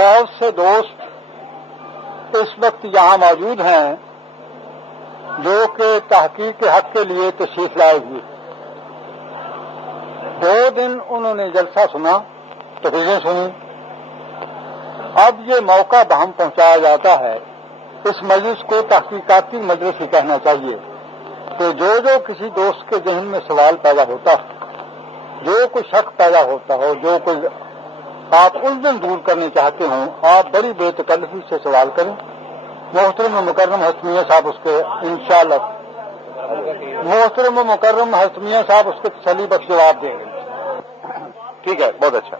بہت سے دوست اس وقت یہاں موجود ہیں جو کہ تحقیق کے حق کے لیے تشریف لائے ہوئے. 2 دن انہوں نے جلسہ سنا، تقریریں سنی. اب یہ موقع بہم پہنچایا جاتا ہے. اس مجلس کو تحقیقاتی مجلس ہی کہنا چاہیے کہ جو کسی دوست کے ذہن میں سوال پیدا ہوتا ہے، جو کوئی شک پیدا ہوتا ہو، جو کوئی آپ الجھن دور کرنے چاہتے ہوں، آپ بڑی بے تکلفی سے سوال کریں. محترم و مکرم ہستمیاں صاحب اس کے انشاءاللہ محترم و مکرم ہستمیاں صاحب اس کے تسلی بخش جواب دیں گے. ٹھیک ہے، بہت اچھا.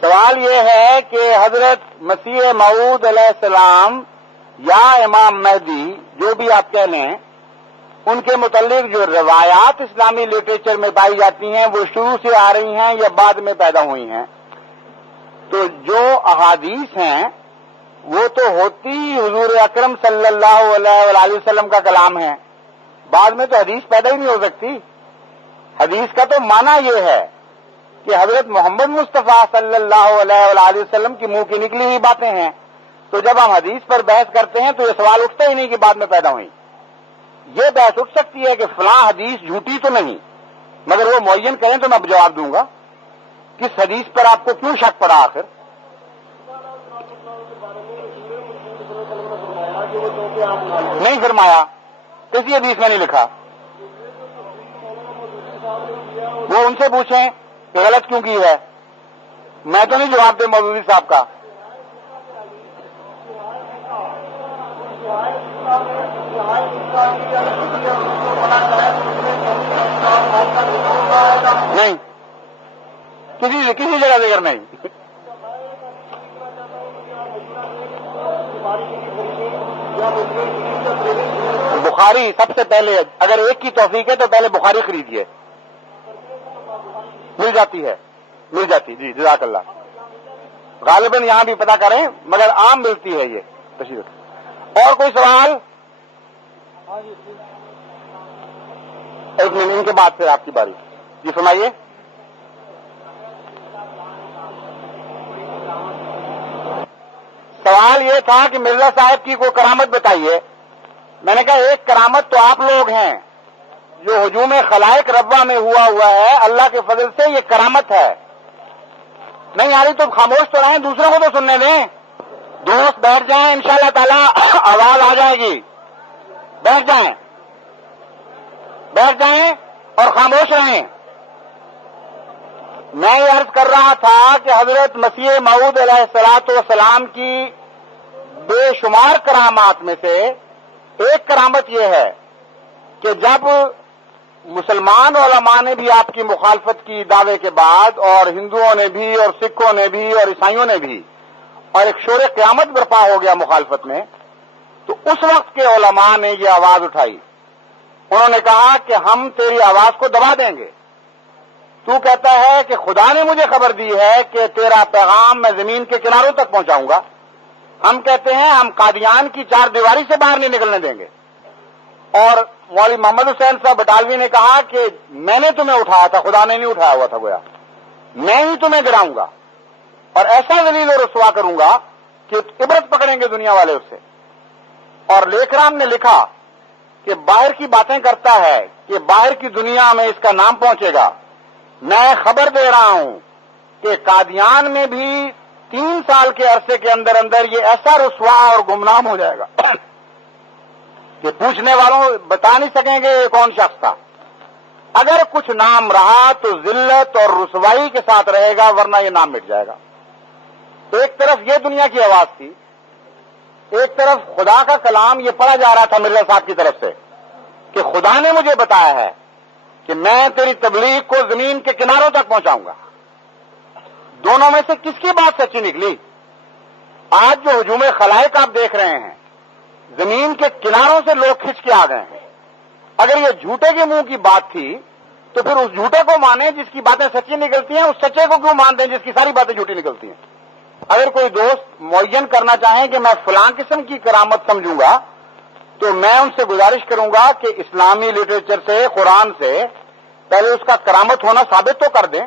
سوال یہ ہے کہ حضرت مسیح موعود علیہ السلام یا امام مہدی جو بھی آپ کہہ لیں، ان کے متعلق جو روایات اسلامی لٹریچر میں پائی جاتی ہیں وہ شروع سے آ رہی ہیں یا بعد میں پیدا ہوئی ہیں؟ تو جو احادیث ہیں وہ تو ہوتی حضور اکرم صلی اللہ علیہ وآلہ وسلم کا کلام ہے. بعد میں تو حدیث پیدا ہی نہیں ہو سکتی. حدیث کا تو معنی یہ ہے کہ حضرت محمد مصطفیٰ صلی اللہ علیہ وآلہ وسلم کی منہ کی نکلی ہوئی باتیں ہیں. تو جب ہم حدیث پر بحث کرتے ہیں تو یہ سوال اٹھتا ہی نہیں کہ بعد میں پیدا ہوئی. یہ بحث اٹھ سکتی ہے کہ فلاں حدیث جھوٹی تو نہیں، مگر وہ معین کریں تو میں جواب دوں گا. کس حدیث پر آپ کو کیوں شک پڑا آخر؟ نہیں فرمایا، کسی حدیث میں نہیں لکھا. وہ ان سے پوچھیں کہ غلط کیوں کی ہے. میں تو نہیں جواب دے مولوی صاحب کا. نہیں، کسی جگہ ذکر نہیں. بخاری سب سے پہلے، اگر ایک کی توفیق ہے تو پہلے بخاری خریدیے. مل جاتی ہے، مل جاتی. جی جزاک اللہ. غالباً یہاں بھی پتہ کریں مگر عام ملتی ہے. یہ تشریف. اور کوئی سوال؟ ایک منٹ، ان کے بعد پھر آپ کی باری. جی فرمائیے. سوال یہ تھا کہ مرزا صاحب کی کوئی کرامت بتائیے. میں نے کہا ایک کرامت تو آپ لوگ ہیں جو ہجوم خلائق ربوہ میں ہوا ہے. اللہ کے فضل سے یہ کرامت ہے. نہیں آ رہی تو خاموش تو رہیں، دوسروں کو تو سننے دیں. دوست بیٹھ جائیں، انشاءاللہ تعالی آواز آ جائے گی. بیٹھ جائیں، بیٹھ جائیں اور خاموش رہیں. میں یہ عرض کر رہا تھا کہ حضرت مسیح موعود علیہ الصلوۃ والسلام کی بے شمار کرامات میں سے ایک کرامت یہ ہے کہ جب مسلمان علماء نے بھی آپ کی مخالفت کی دعوے کے بعد، اور ہندوؤں نے بھی اور سکھوں نے بھی اور عیسائیوں نے بھی، اور ایک شور قیامت برپا ہو گیا مخالفت میں، تو اس وقت کے علماء نے یہ آواز اٹھائی. انہوں نے کہا کہ ہم تیری آواز کو دبا دیں گے. تو کہتا ہے کہ خدا نے مجھے خبر دی ہے کہ تیرا پیغام میں زمین کے کناروں تک پہنچاؤں گا. ہم کہتے ہیں ہم قادیان کی 4 دیواری سے باہر نہیں نکلنے دیں گے. اور مولوی محمد حسین صاحب بٹالوی نے کہا کہ میں نے تمہیں اٹھایا تھا، خدا نے نہیں اٹھایا ہوا تھا، گویا میں ہی تمہیں گراؤں گا اور ایسا ذلیل و رسوا کروں گا کہ عبرت پکڑیں گے دنیا والے اس سے. اور لیکرام نے لکھا کہ باہر کی باتیں کرتا ہے کہ باہر کی دنیا میں اس کا نام پہنچے گا. میں خبر دے رہا ہوں کہ قادیان میں بھی 3 سال کے عرصے کے اندر اندر یہ ایسا رسوا اور گمنام ہو جائے گا کہ پوچھنے والوں بتا نہیں سکیں گے یہ کون شخص تھا. اگر کچھ نام رہا تو ذلت اور رسوائی کے ساتھ رہے گا، ورنہ یہ نام مٹ جائے گا. ایک طرف یہ دنیا کی آواز تھی، ایک طرف خدا کا کلام یہ پڑھا جا رہا تھا مرزا صاحب کی طرف سے کہ خدا نے مجھے بتایا ہے کہ میں تیری تبلیغ کو زمین کے کناروں تک پہنچاؤں گا. دونوں میں سے کس کی بات سچی نکلی؟ آج جو ہجوم خلائق آپ دیکھ رہے ہیں، زمین کے کناروں سے لوگ کھنچ کے آ گئے ہیں. اگر یہ جھوٹے کے منہ کی بات تھی تو پھر اس جھوٹے کو مانیں جس کی باتیں سچی نکلتی ہیں، اس سچے کو کیوں مان دیں جس کی ساری باتیں جھوٹی نکلتی ہیں؟ اگر کوئی دوست معین کرنا چاہیں کہ میں فلاں قسم کی کرامت سمجھوں گا تو میں ان سے گزارش کروں گا کہ اسلامی لٹریچر سے، قرآن سے پہلے اس کا کرامت ہونا ثابت تو کر دیں.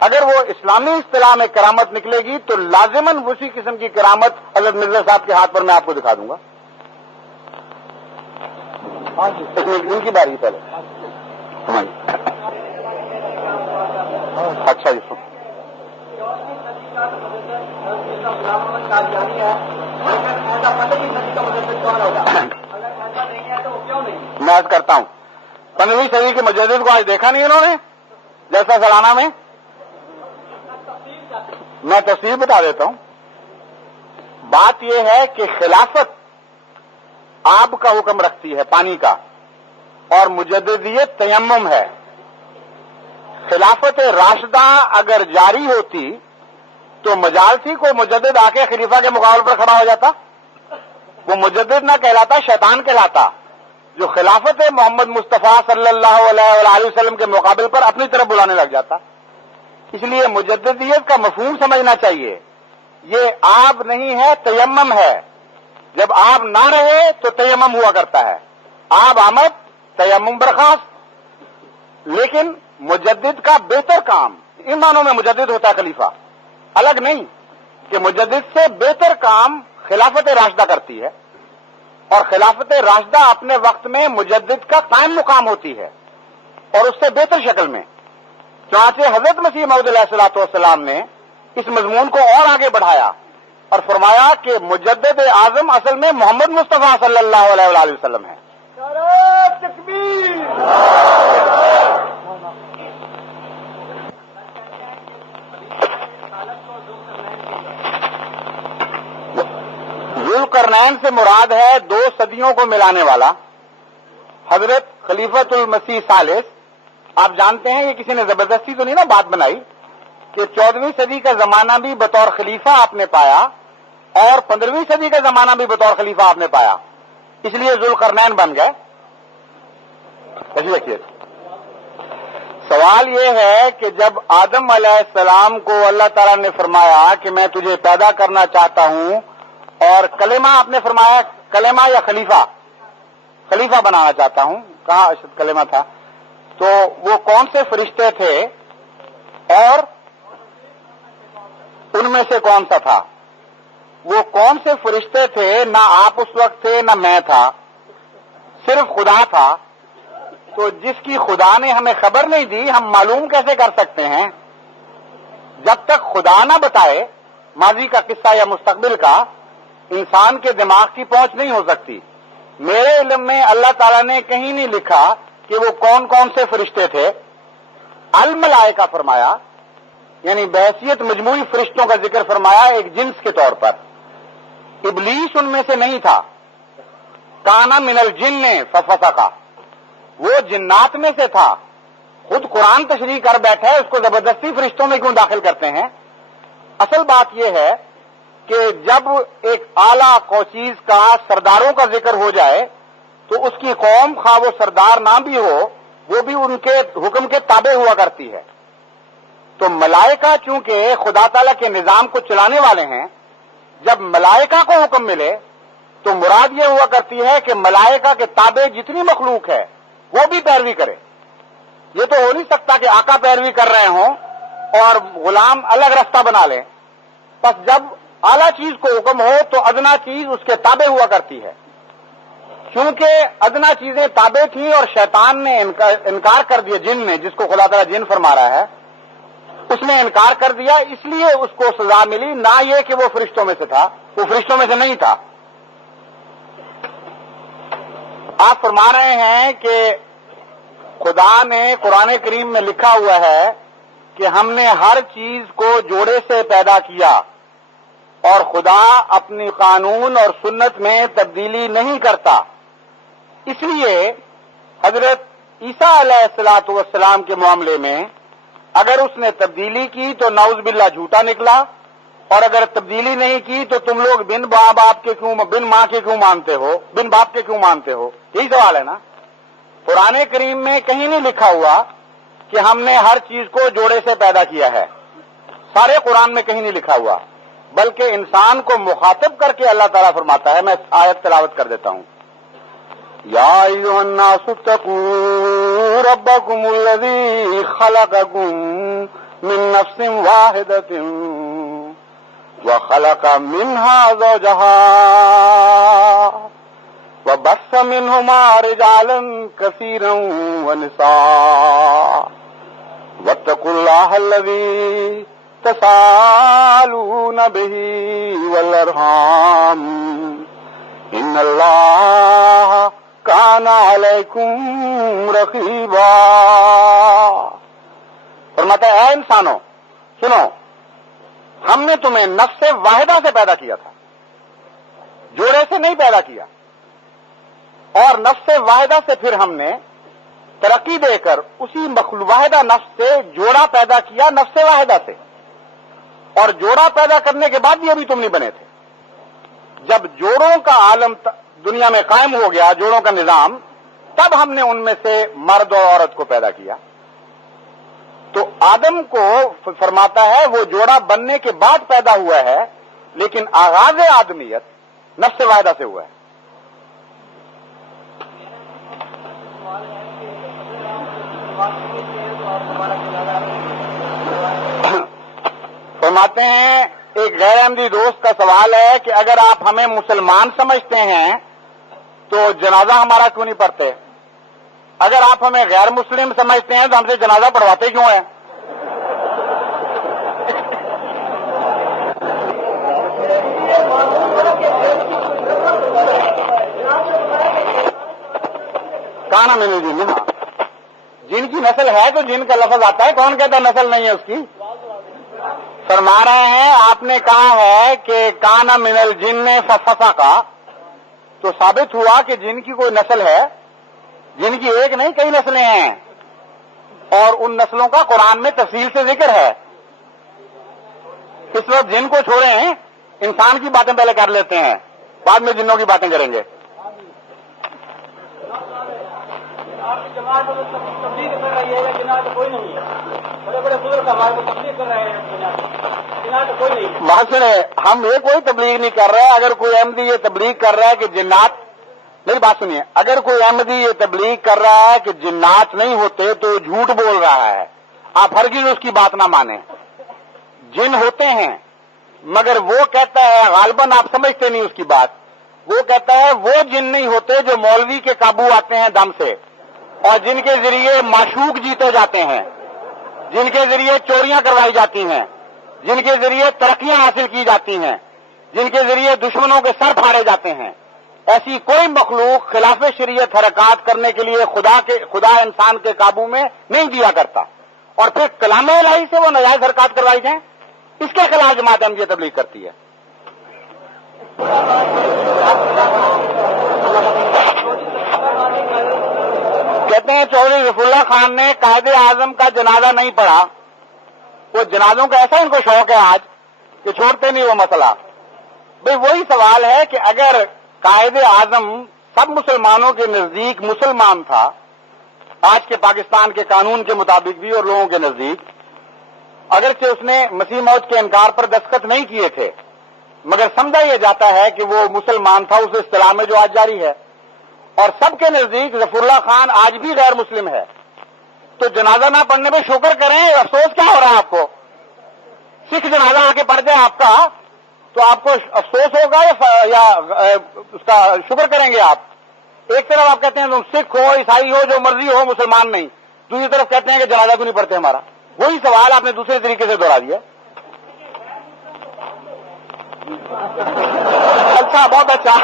اگر وہ اسلامی اصطلاح میں کرامت نکلے گی تو لازماً اسی قسم کی کرامت حضرت مرزا صاحب کے ہاتھ پر میں آپ کو دکھا دوں گا. ان کی باری پہلے. اچھا جی میں عرض کرتا ہوں 15ویں صدی کے مجدد کو آج دیکھا نہیں انہوں نے جیسا سلانہ میں. میں تفصیل بتا دیتا ہوں. بات یہ ہے کہ خلافت آب کا حکم رکھتی ہے پانی کا اور مجددیت تیمم ہے. خلافت راشدہ اگر جاری ہوتی تو مجال تھی کو مجدد آ کے خلیفہ کے مقابلے پر کھڑا ہو جاتا. وہ مجدد نہ کہلاتا شیطان کہلاتا جو خلافت محمد مصطفیٰ صلی اللہ علیہ وآلہ وسلم کے مقابل پر اپنی طرف بلانے لگ جاتا. اس لیے مجددیت کا مفہوم سمجھنا چاہیے. یہ آب نہیں ہے تیمم ہے. جب آب نہ رہے تو تیمم ہوا کرتا ہے. آب آمد تیمم برخاست. لیکن مجدد کا بہتر کام ان معنوں میں مجدد ہوتا ہے خلیفہ الگ نہیں کہ مجدد سے بہتر کام خلافت راشدہ کرتی ہے اور خلافت راشدہ اپنے وقت میں مجدد کا قائم مقام ہوتی ہے اور اس سے بہتر شکل میں. چنانچہ حضرت مسیح موعود علیہ الصلوۃ والسلام نے اس مضمون کو اور آگے بڑھایا اور فرمایا کہ مجدد اعظم اصل میں محمد مصطفیٰ صلی اللہ علیہ وآلہ وسلم ہے. ذوالقرنین سے مراد ہے 2 صدیوں کو ملانے والا حضرت خلیفۃ المسیح ثالث. آپ جانتے ہیں یہ کسی نے زبردستی تو نہیں نا بات بنائی کہ 14ویں صدی کا زمانہ بھی بطور خلیفہ آپ نے پایا اور 15ویں صدی کا زمانہ بھی بطور خلیفہ آپ نے پایا اس لیے ذوالقرنین بن گئے. دیکھیے سوال یہ ہے کہ جب آدم علیہ السلام کو اللہ تعالیٰ نے فرمایا کہ میں تجھے پیدا کرنا چاہتا ہوں اور کلمہ آپ نے فرمایا کلمہ یا خلیفہ بنانا چاہتا ہوں کہا اشد کلمہ تھا تو وہ کون سے فرشتے تھے اور ان میں سے کون سا تھا؟ وہ کون سے فرشتے تھے؟ نہ آپ اس وقت تھے نہ میں تھا صرف خدا تھا. تو جس کی خدا نے ہمیں خبر نہیں دی ہم معلوم کیسے کر سکتے ہیں؟ جب تک خدا نہ بتائے ماضی کا قصہ یا مستقبل کا انسان کے دماغ کی پہنچ نہیں ہو سکتی. میرے علم میں اللہ تعالیٰ نے کہیں نہیں لکھا کہ وہ کون کون سے فرشتے تھے. الملائکہ فرمایا یعنی بحیثیت مجموعی فرشتوں کا ذکر فرمایا ایک جنس کے طور پر. ابلیس ان میں سے نہیں تھا. کانا من الجن ففسقا وہ جنات میں سے تھا. خود قرآن تشریح کر بیٹھا ہے اس کو زبردستی فرشتوں میں کیوں داخل کرتے ہیں؟ اصل بات یہ ہے کہ جب ایک اعلیٰ کوچیز کا سرداروں کا ذکر ہو جائے تو اس کی قوم خواہ وہ سردار نہ بھی ہو وہ بھی ان کے حکم کے تابع ہوا کرتی ہے. تو ملائکہ چونکہ خدا تعالیٰ کے نظام کو چلانے والے ہیں جب ملائکہ کو حکم ملے تو مراد یہ ہوا کرتی ہے کہ ملائکہ کے تابع جتنی مخلوق ہے وہ بھی پیروی کرے. یہ تو ہو نہیں سکتا کہ آقا پیروی کر رہے ہوں اور غلام الگ رستہ بنا لیں. بس جب اعلیٰ چیز کو حکم ہو تو ادنا چیز اس کے تابع ہوا کرتی ہے. چونکہ ادنا چیزیں تابع تھیں اور شیطان نے انکار کر دیا جن نے جس کو خدا تعالیٰ جن فرما رہا ہے اس نے انکار کر دیا اس لیے اس کو سزا ملی. نہ یہ کہ وہ فرشتوں میں سے تھا وہ فرشتوں میں سے نہیں تھا. آپ فرما رہے ہیں کہ خدا نے قرآن کریم میں لکھا ہوا ہے کہ ہم نے ہر چیز کو جوڑے سے پیدا کیا اور خدا اپنی قانون اور سنت میں تبدیلی نہیں کرتا. اس لیے حضرت عیسیٰ علیہ الصلوۃ والسلام کے معاملے میں اگر اس نے تبدیلی کی تو نعوذ باللہ جھوٹا نکلا اور اگر تبدیلی نہیں کی تو تم لوگ بن باپ کے کیوں بن ماں کے کیوں مانتے ہو بن باپ کے کیوں مانتے ہو؟ یہی سوال ہے نا. قرآن کریم میں کہیں نہیں لکھا ہوا کہ ہم نے ہر چیز کو جوڑے سے پیدا کیا ہے. سارے قرآن میں کہیں نہیں لکھا ہوا بلکہ انسان کو مخاطب کر کے اللہ تعالیٰ فرماتا ہے. میں آیت تلاوت کر دیتا ہوں. یا ایھا الناس اتقوا ربکم الذی خلقکم من نفس واحدة وخلق منها زوجها وبث منهما رجالا كثيرا ونساء واتقوا الله الذي تساءلون به والأرحام ان اللہ کان علیکم رقیبا. فرماتا ہے اے انسانوں سنو، ہم نے تمہیں نفس واحدہ سے پیدا کیا تھا، جوڑے سے نہیں پیدا کیا، اور نفس واحدہ سے پھر ہم نے ترقی دے کر اسی واحدہ نفس سے جوڑا پیدا کیا نفس واحدہ سے، اور جوڑا پیدا کرنے کے بعد بھی ابھی تم نہیں بنے تھے. جب جوڑوں کا عالم دنیا میں قائم ہو گیا، جوڑوں کا نظام، تب ہم نے ان میں سے مرد اور عورت کو پیدا کیا. تو آدم کو فرماتا ہے وہ جوڑا بننے کے بعد پیدا ہوا ہے، لیکن آغاز آدمیت نفس واحدہ سے ہوا ہے. فرماتے ہیں ایک غیر احمدی دوست کا سوال ہے کہ اگر آپ ہمیں مسلمان سمجھتے ہیں تو جنازہ ہمارا کیوں نہیں پڑھتے؟ اگر آپ ہمیں غیر مسلم سمجھتے ہیں تو ہم سے جنازہ پڑھواتے کیوں ہیں؟ کانا میں نے جن جن کی نسل ہے تو جن کا لفظ آتا ہے، کون کہتا ہے نسل نہیں ہے اس کی؟ فرما رہے ہیں آپ نے کہا ہے کہ کانا من الجن ففسقا، تو ثابت ہوا کہ جن کی کوئی نسل ہے، جن کی ایک نہیں کئی نسلیں ہیں، اور ان نسلوں کا قرآن میں تفصیل سے ذکر ہے. اس وقت جن کو چھوڑیں، انسان کی باتیں پہلے کر لیتے ہیں، بعد میں جنوں کی باتیں کریں گے. وہاں سے ہم یہ کوئی تبلیغ نہیں کر رہے. اگر کوئی احمدی یہ تبلیغ کر رہا ہے کہ جنات، میری بات سنیے، اگر کوئی احمدی یہ تبلیغ کر رہا ہے کہ جنات نہیں ہوتے تو جھوٹ بول رہا ہے. آپ ہرگز اس کی بات نہ مانیں. جن ہوتے ہیں، مگر وہ کہتا ہے، غالباً آپ سمجھتے نہیں اس کی بات، وہ کہتا ہے وہ جن نہیں ہوتے جو مولوی کے قابو آتے ہیں دم سے، اور جن کے ذریعے معشوق جیتے جاتے ہیں، جن کے ذریعے چوریاں کروائی جاتی ہیں، جن کے ذریعے ترقیاں حاصل کی جاتی ہیں، جن کے ذریعے دشمنوں کے سر پھاڑے جاتے ہیں. ایسی کوئی مخلوق خلاف شریعت حرکات کرنے کے لیے خدا انسان کے قابو میں نہیں دیا کرتا، اور پھر کلام الہی سے وہ نجائز حرکات کروائی جائیں، اس کے خلاف جماعت احمدیہ تبلیغ کرتی ہے. کہتے ہیں چودھری ظفر اللہ خان نے قائد اعظم کا جنازہ نہیں پڑھا. وہ جنازوں کا ایسا ان کو شوق ہے آج کہ چھوڑتے نہیں وہ مسئلہ. بھئی وہی سوال ہے کہ اگر قائد اعظم سب مسلمانوں کے نزدیک مسلمان تھا، آج کے پاکستان کے قانون کے مطابق بھی اور لوگوں کے نزدیک، اگرچہ اس نے مسیح موت کے انکار پر دستخط نہیں کیے تھے، مگر سمجھا یہ جاتا ہے کہ وہ مسلمان تھا اس اصطلاح میں جو آج جاری ہے، اور سب کے نزدیک ظفر اللہ خان آج بھی غیر مسلم ہے. تو جنازہ نہ پڑھنے پہ شکر کریں. افسوس کیا ہو رہا ہے آپ کو؟ سکھ جنازہ آ کے پڑھ جائے آپ کا تو آپ کو افسوس ہوگا یا اس کا شکر کریں گے آپ؟ ایک طرف آپ کہتے ہیں تم سکھ ہو، عیسائی ہو، جو مرضی ہو، مسلمان نہیں، دوسری طرف کہتے ہیں کہ جنازہ کیوں نہیں پڑھتے ہمارا. وہی سوال آپ نے دوسرے طریقے سے دوہرا دیا. اچھا، بہت اچھا،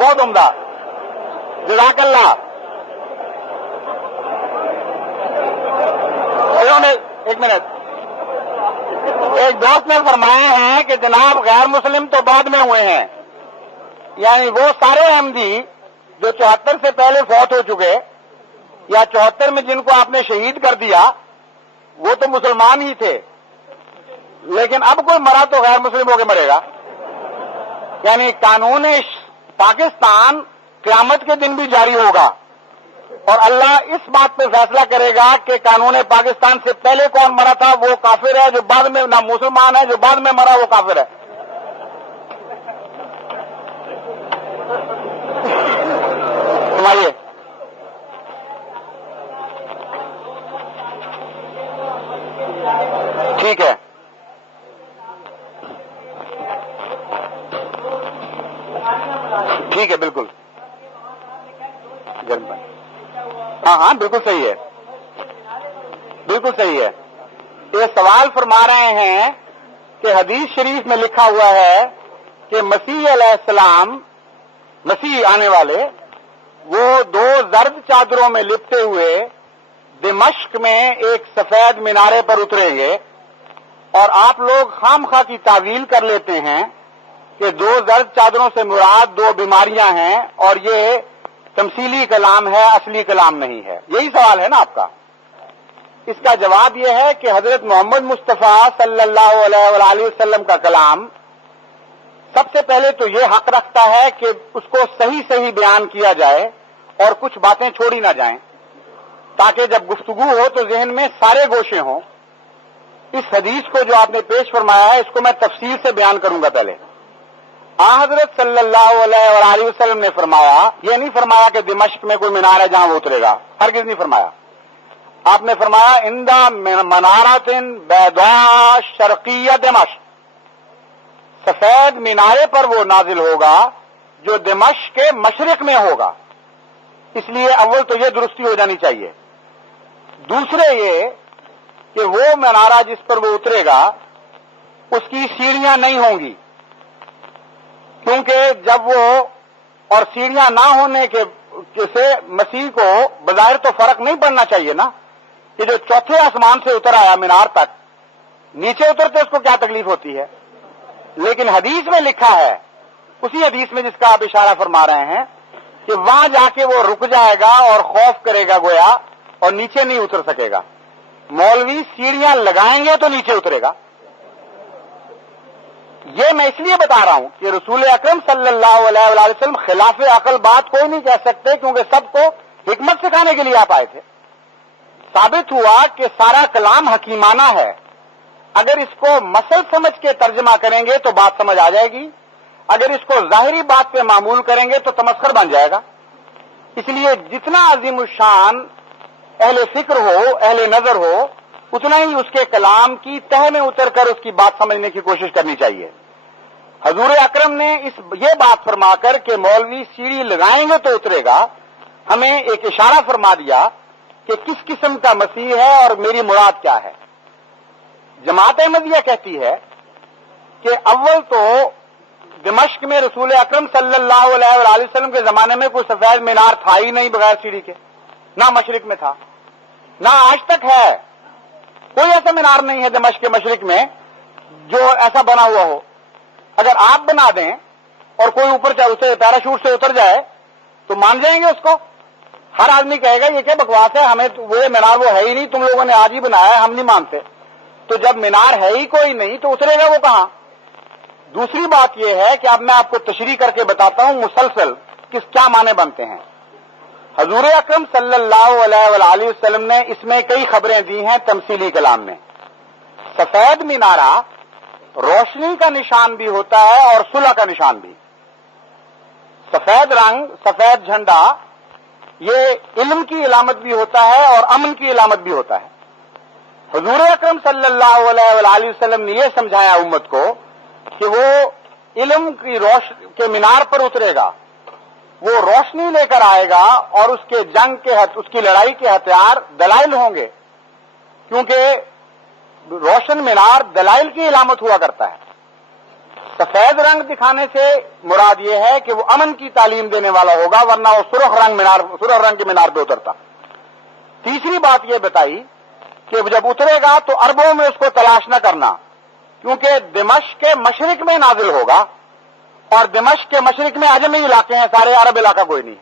بہت عمدہ، جزاک اللہ. انہوں نے ایک منٹ، ایک دوست نے فرمایا ہے کہ جناب غیر مسلم تو بعد میں ہوئے ہیں، یعنی وہ سارے احمدی جو 74 سے پہلے فوت ہو چکے یا 74 میں جن کو آپ نے شہید کر دیا وہ تو مسلمان ہی تھے، لیکن اب کوئی مرا تو غیر مسلم ہو کے مرے گا. یعنی قانون پاکستان قیامت کے دن بھی جاری ہوگا، اور اللہ اس بات پہ فیصلہ کرے گا کہ قانون پاکستان سے پہلے کون مرا تھا وہ کافر ہے، جو بعد میں نہ مسلمان ہے، جو بعد میں مرا وہ کافر ہے. سنائیے. ٹھیک ہے، ٹھیک ہے، بالکل ہاں بالکل صحیح ہے، بالکل صحیح ہے. یہ سوال فرما رہے ہیں کہ حدیث شریف میں لکھا ہوا ہے کہ مسیح علیہ السلام، مسیح آنے والے، وہ 2 زرد چادروں میں لپٹے ہوئے دمشق میں ایک سفید مینارے پر اتریں گے، اور آپ لوگ خام خواہ کی تعویل کر لیتے ہیں کہ 2 زرد چادروں سے مراد 2 بیماریاں ہیں، اور یہ تمثیلی کلام ہے، اصلی کلام نہیں ہے. یہی سوال ہے نا آپ کا؟ اس کا جواب یہ ہے کہ حضرت محمد مصطفیٰ صلی اللہ علیہ وآلہ وسلم کا کلام سب سے پہلے تو یہ حق رکھتا ہے کہ اس کو صحیح صحیح بیان کیا جائے اور کچھ باتیں چھوڑی نہ جائیں، تاکہ جب گفتگو ہو تو ذہن میں سارے گوشے ہوں. اس حدیث کو جو آپ نے پیش فرمایا ہے، اس کو میں تفصیل سے بیان کروں گا. پہلے حضرت صلی اللہ علیہ وآلہ وسلم نے فرمایا، یہ نہیں فرمایا کہ دمشق میں کوئی مینار ہے جہاں وہ اترے گا، ہرگز نہیں فرمایا. آپ نے فرمایا اندہ منارۃ بیضاء شرقیہ دمشق، سفید مینارے پر وہ نازل ہوگا جو دمشق کے مشرق میں ہوگا. اس لیے اول تو یہ درستی ہو جانی چاہیے. دوسرے یہ کہ وہ منارہ جس پر وہ اترے گا اس کی سیڑھیاں نہیں ہوں گی، کیونکہ جب وہ، اور سیڑھیاں نہ ہونے کے سے مسیح کو بظاہر تو فرق نہیں پڑنا چاہیے نا، کہ جو چوتھے آسمان سے اتر آیا مینار تک، نیچے اترتے اس کو کیا تکلیف ہوتی ہے. لیکن حدیث میں لکھا ہے، اسی حدیث میں جس کا آپ اشارہ فرما رہے ہیں، کہ وہاں جا کے وہ رک جائے گا اور خوف کرے گا گویا، اور نیچے نہیں اتر سکے گا. مولوی سیڑھیاں لگائیں گے تو نیچے اترے گا. یہ میں اس لیے بتا رہا ہوں کہ رسول اکرم صلی اللہ علیہ وآلہ وسلم خلاف عقل بات کوئی نہیں کہہ سکتے، کیونکہ سب کو حکمت سکھانے کے لیے آپ آئے تھے. ثابت ہوا کہ سارا کلام حکیمانہ ہے. اگر اس کو مسل سمجھ کے ترجمہ کریں گے تو بات سمجھ آ جائے گی، اگر اس کو ظاہری بات پہ معمول کریں گے تو تمسخر بن جائے گا. اس لیے جتنا عظیم الشان اہل فکر ہو، اہل نظر ہو، اتنا ہی اس کے کلام کی تہ میں اتر کر اس کی بات سمجھنے کی کوشش کرنی چاہیے. حضور اکرم نے یہ بات فرما کر کہ مولوی سیڑھی لگائیں گے تو اترے گا، ہمیں ایک اشارہ فرما دیا کہ کس قسم کا مسیح ہے اور میری مراد کیا ہے. جماعت احمدیہ کہتی ہے کہ اول تو دمشق میں رسول اکرم صلی اللہ علیہ وآلہ وسلم کے زمانے میں کوئی سفید مینار تھا ہی نہیں بغیر سیڑھی کے، نہ مشرق میں تھا، نہ آج تک ہے. کوئی ایسا مینار نہیں ہے دمشق کے مشرق میں جو ایسا بنا ہوا ہو. اگر آپ بنا دیں اور کوئی اوپر چاہے اسے پیراشوٹ سے اتر جائے تو مان جائیں گے اس کو؟ ہر آدمی کہے گا یہ کیا بکواس ہے، ہمیں وہ مینار وہ ہے ہی نہیں، تم لوگوں نے آج ہی بنایا ہے، ہم نہیں مانتے. تو جب مینار ہے ہی کوئی نہیں تو اترے گا وہ کہاں؟ دوسری بات یہ ہے کہ اب میں آپ کو تشریح کر کے بتاتا ہوں مسلسل کیا معنی بنتے ہیں. حضور اکرم صلی اللہ علیہ وآلہ وسلم نے اس میں کئی خبریں دی ہیں تمثیلی کلام میں. سفید مینارہ روشنی کا نشان بھی ہوتا ہے اور صلح کا نشان بھی. سفید رنگ، سفید جھنڈا، یہ علم کی علامت بھی ہوتا ہے اور امن کی علامت بھی ہوتا ہے. حضور اکرم صلی اللہ علیہ وآلہ وسلم نے یہ سمجھایا امت کو کہ وہ علم کی کے مینار پر اترے گا، وہ روشنی لے کر آئے گا، اور اس کے جنگ کے اس کی لڑائی کے ہتھیار دلائل ہوں گے، کیونکہ روشن مینار دلائل کی علامت ہوا کرتا ہے. سفید رنگ دکھانے سے مراد یہ ہے کہ وہ امن کی تعلیم دینے والا ہوگا، ورنہ وہ سرخ رنگ کے مینار پہ اترتا. تیسری بات یہ بتائی کہ جب اترے گا تو عربوں میں اس کو تلاش نہ کرنا، کیونکہ دمشق کے مشرق میں نازل ہوگا، اور دمشق کے مشرق میں عجمی علاقے ہیں، سارے عرب علاقہ کوئی نہیں.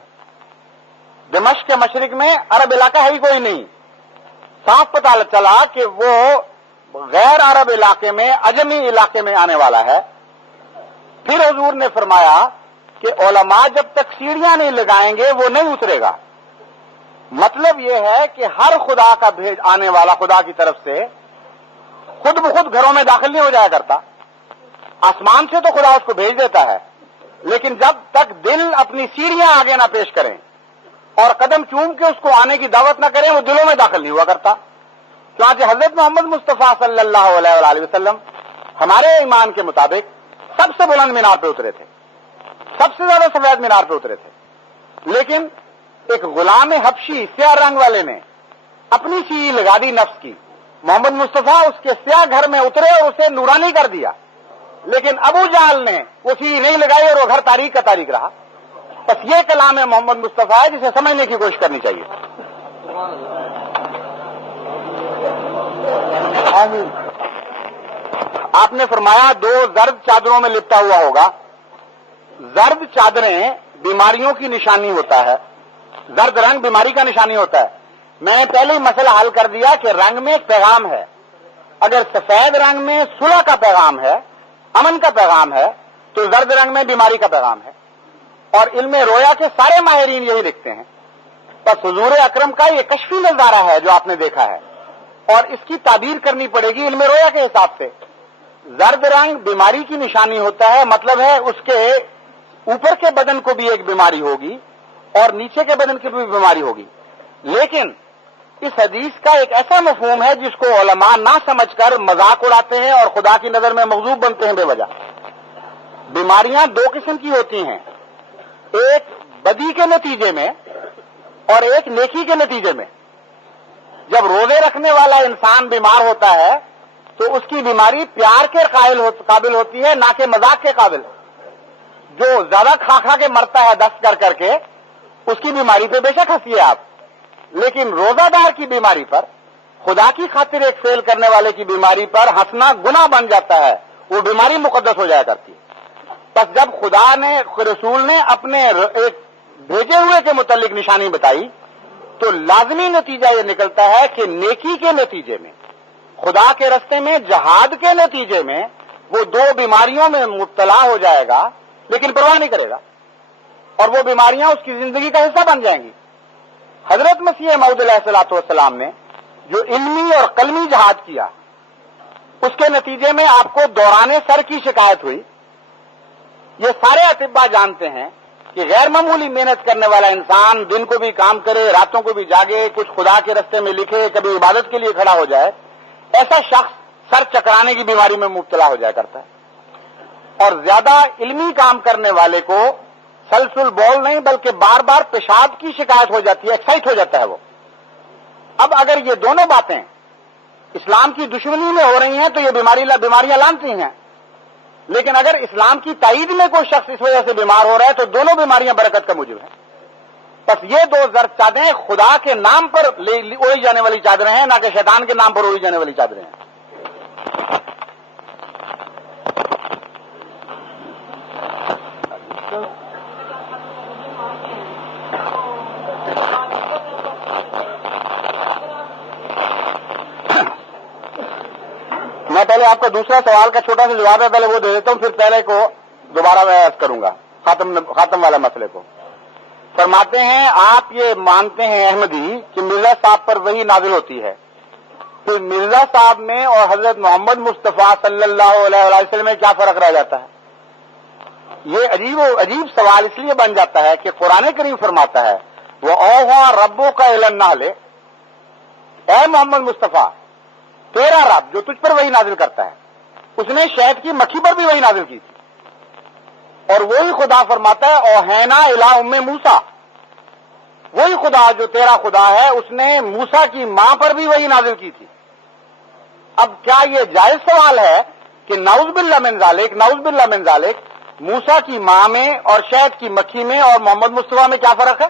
دمشق کے مشرق میں عرب علاقہ ہے ہی کوئی نہیں. صاف پتہ چلا کہ وہ غیر عرب علاقے میں، عجمی علاقے میں آنے والا ہے. پھر حضور نے فرمایا کہ علماء جب تک سیڑھیاں نہیں لگائیں گے وہ نہیں اترے گا. مطلب یہ ہے کہ ہر خدا کا آنے والا خدا کی طرف سے خود بخود گھروں میں داخل نہیں ہو جایا کرتا. آسمان سے تو خدا اس کو بھیج دیتا ہے، لیکن جب تک دل اپنی سیڑھیاں آگے نہ پیش کریں اور قدم چوم کے اس کو آنے کی دعوت نہ کریں وہ دلوں میں داخل نہیں ہوا کرتا. چنانچہ حضرت محمد مصطفیٰ صلی اللہ علیہ وآلہ وسلم ہمارے ایمان کے مطابق سب سے بلند مینار پہ اترے تھے، سب سے زیادہ سفید مینار پہ اترے تھے، لیکن ایک غلام حبشی سیاہ رنگ والے نے اپنی چیز لگا دی نفس کی، محمد مصطفیٰ اس کے سیاہ گھر میں اترے اور اسے نورانی کر دیا، لیکن ابو جہل نے وہ چیز نہیں لگائی اور وہ گھر تاریک کا تاریک رہا۔ بس یہ کلام ہے محمد مصطفیٰ ہے جسے سمجھنے کی کوشش کرنی چاہیے۔ آپ نے فرمایا 2 زرد چادروں میں لپٹا ہوا ہوگا۔ زرد چادریں بیماریوں کی نشانی ہوتا ہے، زرد رنگ بیماری کا نشانی ہوتا ہے۔ میں نے پہلے ہی مسئلہ حل کر دیا کہ رنگ میں ایک پیغام ہے، اگر سفید رنگ میں صلح کا پیغام ہے، امن کا پیغام ہے، تو زرد رنگ میں بیماری کا پیغام ہے، اور علم رویا کے سارے ماہرین یہی لکھتے ہیں۔ بس حضور اکرم کا یہ کشفی نظارہ ہے جو آپ نے دیکھا ہے، اور اس کی تعبیر کرنی پڑے گی علم رویا کے حساب سے۔ زرد رنگ بیماری کی نشانی ہوتا ہے، مطلب ہے اس کے اوپر کے بدن کو بھی ایک بیماری ہوگی اور نیچے کے بدن کی بھی بیماری ہوگی، لیکن اس حدیث کا ایک ایسا مفہوم ہے جس کو علماء نہ سمجھ کر مذاق اڑاتے ہیں اور خدا کی نظر میں مغضوب بنتے ہیں بے وجہ۔ بیماریاں 2 قسم کی ہوتی ہیں، ایک بدی کے نتیجے میں اور ایک نیکی کے نتیجے میں۔ جب روزے رکھنے والا انسان بیمار ہوتا ہے تو اس کی بیماری پیار کے قابل ہوتی ہے، نہ کہ مذاق کے قابل۔ جو زیادہ کھا کھا کے مرتا ہے دست کر کے، اس کی بیماری پہ بے شک ہنسیے آپ، لیکن روزہ دار کی بیماری پر، خدا کی خاطر ایک فعل کرنے والے کی بیماری پر ہنسنا گناہ بن جاتا ہے، وہ بیماری مقدس ہو جایا کرتی ہے۔ بس جب خدا نے، رسول نے اپنے ایک بھیجے ہوئے کے متعلق نشانی بتائی تو لازمی نتیجہ یہ نکلتا ہے کہ نیکی کے نتیجے میں، خدا کے رستے میں جہاد کے نتیجے میں وہ 2 بیماریوں میں مبتلا ہو جائے گا، لیکن پرواہ نہیں کرے گا، اور وہ بیماریاں اس کی زندگی کا حصہ بن جائیں گی۔ حضرت مسیح موعود علیہ الصلوۃ والسلام نے جو علمی اور قلمی جہاد کیا، اس کے نتیجے میں آپ کو دوران سر کی شکایت ہوئی۔ یہ سارے اطباء جانتے ہیں کہ غیر معمولی محنت کرنے والا انسان دن کو بھی کام کرے، راتوں کو بھی جاگے، کچھ خدا کے رستے میں لکھے، کبھی عبادت کے لیے کھڑا ہو جائے، ایسا شخص سر چکرانے کی بیماری میں مبتلا ہو جایا کرتا ہے۔ اور زیادہ علمی کام کرنے والے کو سلسل بول نہیں بلکہ بار بار پیشاب کی شکایت ہو جاتی ہے، ایکسائٹ ہو جاتا ہے وہ۔ اب اگر یہ دونوں باتیں اسلام کی دشمنی میں ہو رہی ہیں تو یہ بیماریاں لانتی ہیں، لیکن اگر اسلام کی تائید میں کوئی شخص اس وجہ سے بیمار ہو رہا ہے تو دونوں بیماریاں برکت کا موجب ہیں۔ بس یہ 2 زرد چادریں خدا کے نام پر اوڑھی جانے والی چادریں ہیں، نہ کہ شیطان کے نام پر اوڑھی جانے والی چادریں ہیں۔ میں پہلے آپ کا دوسرا سوال کا چھوٹا سا جواب ہے، پہلے وہ دے دیتا ہوں، پھر پہلے کو دوبارہ میں عرض کروں گا خاتم والا مسئلے کو۔ فرماتے ہیں آپ یہ مانتے ہیں احمدی کہ مرزا صاحب پر وحی نازل ہوتی ہے، تو مرزا صاحب میں اور حضرت محمد مصطفیٰ صلی اللہ علیہ وسلم میں کیا فرق رہ جاتا ہے؟ یہ عجیب سوال اس لیے بن جاتا ہے کہ قرآن کریم فرماتا ہے وَأَوْحَىٰ رَبُّكَ إِلَى النَّحْلِ، اے محمد مصطفیٰ تیرا رب جو تجھ پر وحی نازل کرتا ہے، اس نے شہد کی مکھی پر بھی وحی نازل کی تھی، اور وہی خدا فرماتا ہے اوحینا الی ام موسیٰ، وہی خدا جو تیرا خدا ہے اس نے موسیٰ کی ماں پر بھی وحی نازل کی تھی۔ اب کیا یہ جائز سوال ہے کہ نعوذ باللہ من ذالک موسیٰ کی ماں میں اور شہد کی مکھی میں اور محمد مصطفیٰ میں کیا فرق ہے؟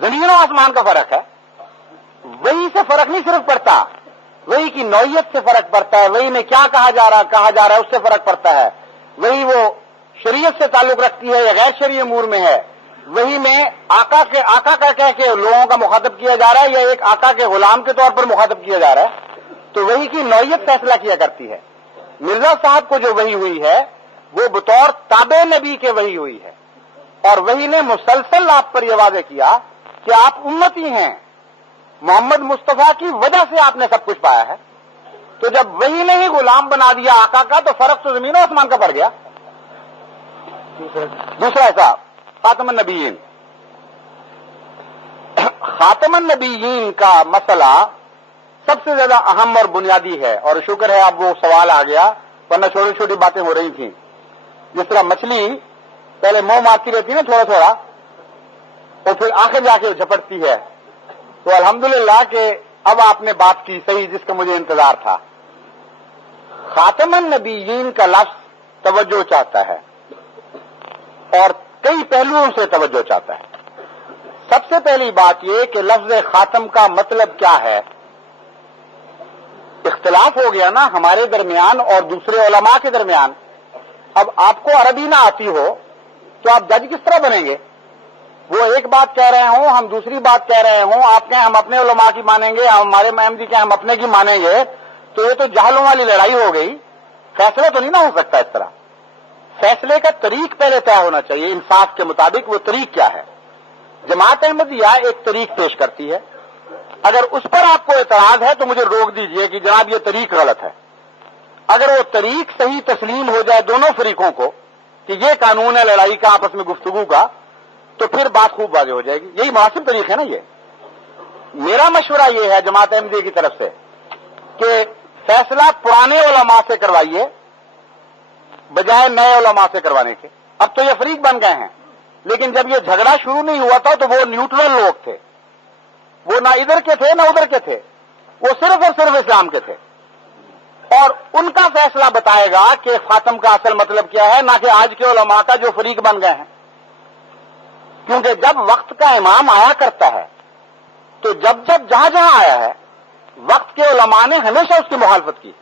زمین و آسمان کا فرق ہے۔ وحی سے فرق نہیں صرف پڑتا، وحی کی نوعیت سے فرق پڑتا ہے، وحی میں کیا کہا جا رہا ہے اس سے فرق پڑتا ہے، وحی وہ شریعت سے تعلق رکھتی ہے یا غیر شرعی امور میں ہے، وحی میں آقا کا کہہ کے لوگوں کا مخاطب کیا جا رہا ہے یا ایک آقا کے غلام کے طور پر مخاطب کیا جا رہا ہے، تو وحی کی نوعیت فیصلہ کیا کرتی ہے۔ مرزا صاحب کو جو وحی ہوئی ہے وہ بطور تابع نبی کے وحی ہوئی ہے، اور وحی نے مسلسل آپ پر یہ واضح کیا کہ آپ امتی ہیں، محمد مصطفیٰ کی وجہ سے آپ نے سب کچھ پایا ہے۔ تو جب وحی نے ہی غلام بنا دیا آقا کا تو فرق تو زمین و آسمان کا پڑ گیا۔ دوسرا ایسا خاتم النبیین، خاتم النبیین کا مسئلہ سب سے زیادہ اہم اور بنیادی ہے، اور شکر ہے اب وہ سوال آ گیا، ورنہ چھوٹی چھوٹی باتیں ہو رہی تھیں. جس طرح مچھلی پہلے منہ مارتی رہتی ہے نا تھوڑا تھوڑا، اور پھر آخر جا کے جھپٹتی ہے. تو الحمدللہ کہ اب آپ نے بات کی صحیح جس کا مجھے انتظار تھا. خاتم النبیین کا لفظ توجہ چاہتا ہے اور کئی پہلوؤں سے توجہ چاہتا ہے. سب سے پہلی بات یہ کہ لفظ خاتم کا مطلب کیا ہے. اختلاف ہو گیا نا ہمارے درمیان اور دوسرے علماء کے درمیان. اب آپ کو عربی نہ آتی ہو تو آپ جج کس طرح بنیں گے؟ وہ ایک بات کہہ رہے ہوں، ہم دوسری بات کہہ رہے ہوں، آپ کہیں ہم اپنے علماء کی مانیں گے، ہمارے احمدی کہیں ہم اپنے کی مانیں گے، تو یہ تو جہلوں والی لڑائی ہو گئی. فیصلہ تو نہیں نہ ہو سکتا اس طرح. فیصلے کا طریق پہلے طے ہونا چاہیے انصاف کے مطابق. وہ طریق کیا ہے؟ جماعت احمدیہ ایک طریق پیش کرتی ہے. اگر اس پر آپ کو اعتراض ہے تو مجھے روک دیجئے کہ جناب یہ طریق غلط ہے. اگر وہ طریق صحیح تسلیم ہو جائے دونوں فریقوں کو کہ یہ قانون ہے لڑائی کا آپس میں گفتگو کا، تو پھر بات خوب واضح ہو جائے گی. یہی مناسب طریق ہے نا. یہ میرا مشورہ یہ ہے جماعت احمدیہ کی طرف سے کہ فیصلہ پرانے علماء سے کروائیے بجائے نئے علماء سے کروانے کے. اب تو یہ فریق بن گئے ہیں، لیکن جب یہ جھگڑا شروع نہیں ہوا تھا تو وہ نیوٹرل لوگ تھے. وہ نہ ادھر کے تھے نہ ادھر کے تھے، وہ صرف اور صرف اسلام کے تھے. اور ان کا فیصلہ بتائے گا کہ خاتم کا اصل مطلب کیا ہے، نہ کہ آج کے علماء کا جو فریق بن گئے ہیں. کیونکہ جب وقت کا امام آیا کرتا ہے تو جب جہاں جہاں آیا ہے وقت کے علماء نے ہمیشہ اس کی مخالفت کی.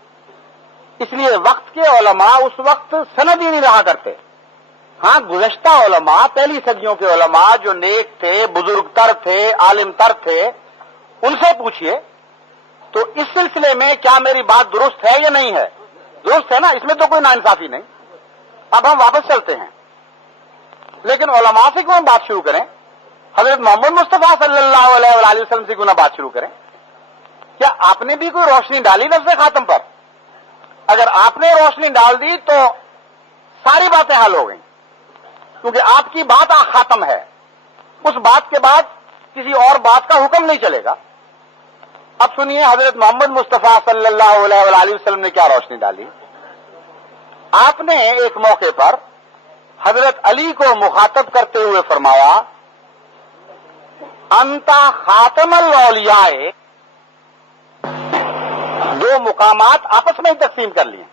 اس لیے وقت کے علماء اس وقت سند ہی نہیں رہا کرتے. ہاں گزشتہ علماء، پہلی صدیوں کے علماء جو نیک تھے، بزرگ تر تھے، عالم تر تھے، ان سے پوچھئے. تو اس سلسلے میں کیا میری بات درست ہے یا نہیں ہے؟ درست ہے نا، اس میں تو کوئی ناانصافی نہیں. اب ہم واپس چلتے ہیں. لیکن علماء سے کیوں ہم بات شروع کریں؟ حضرت محمد مصطفیٰ صلی اللہ علیہ وآلہ وسلم سے کیوں نہ بات شروع کریں؟ کیا آپ نے بھی کوئی روشنی ڈالی لفظ خاتم پر؟ اگر آپ نے روشنی ڈال دی تو ساری باتیں حل ہو گئیں، کیونکہ آپ کی بات خاتم ہے. اس بات کے بعد کسی اور بات کا حکم نہیں چلے گا. اب سنیے حضرت محمد مصطفیٰ صلی اللہ علیہ وآلہ وسلم نے کیا روشنی ڈالی. آپ نے ایک موقع پر حضرت علی کو مخاطب کرتے ہوئے فرمایا، انتا خاتم الاولیاء. دو مقامات آپس میں ہی تقسیم کر لیے.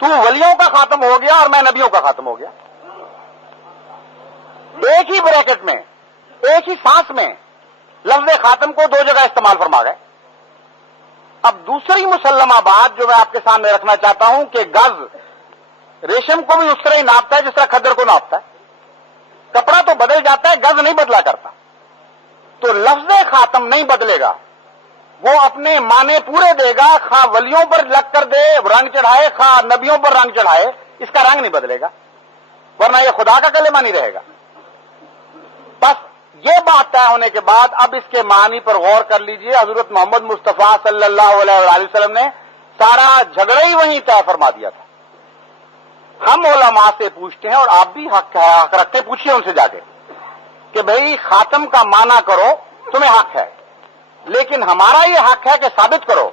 تو ولیوں کا خاتم ہو گیا اور میں نبیوں کا خاتم ہو گیا. ایک ہی بریکٹ میں، ایک ہی سانس میں لفظ خاتم کو دو جگہ استعمال فرما گئے. اب دوسری مسلمہ بات جو میں آپ کے سامنے رکھنا چاہتا ہوں کہ گز ریشم کو بھی اس طرح ہی ناپتا ہے جس طرح کھدر کو ناپتا ہے. کپڑا تو بدل جاتا ہے، گز نہیں بدلا کرتا. تو لفظ خاتم نہیں بدلے گا، وہ اپنے معنی پورے دے گا. خواہ ولیوں پر لگ کر دے رنگ چڑھائے، خواہ نبیوں پر رنگ چڑھائے، اس کا رنگ نہیں بدلے گا، ورنہ یہ خدا کا کلمہ نہیں رہے گا. بس یہ بات طے ہونے کے بعد اب اس کے معنی پر غور کر لیجئے. حضرت محمد مصطفیٰ صلی اللہ علیہ وآلہ وسلم نے سارا جھگڑا ہی وہیں طے فرما دیا تھا. ہم علماء سے پوچھتے ہیں اور آپ بھی حق رکھتے، پوچھیے ان سے جا کے کہ بھئی خاتم کا معنی کرو، تمہیں حق ہے، لیکن ہمارا یہ حق ہے کہ ثابت کرو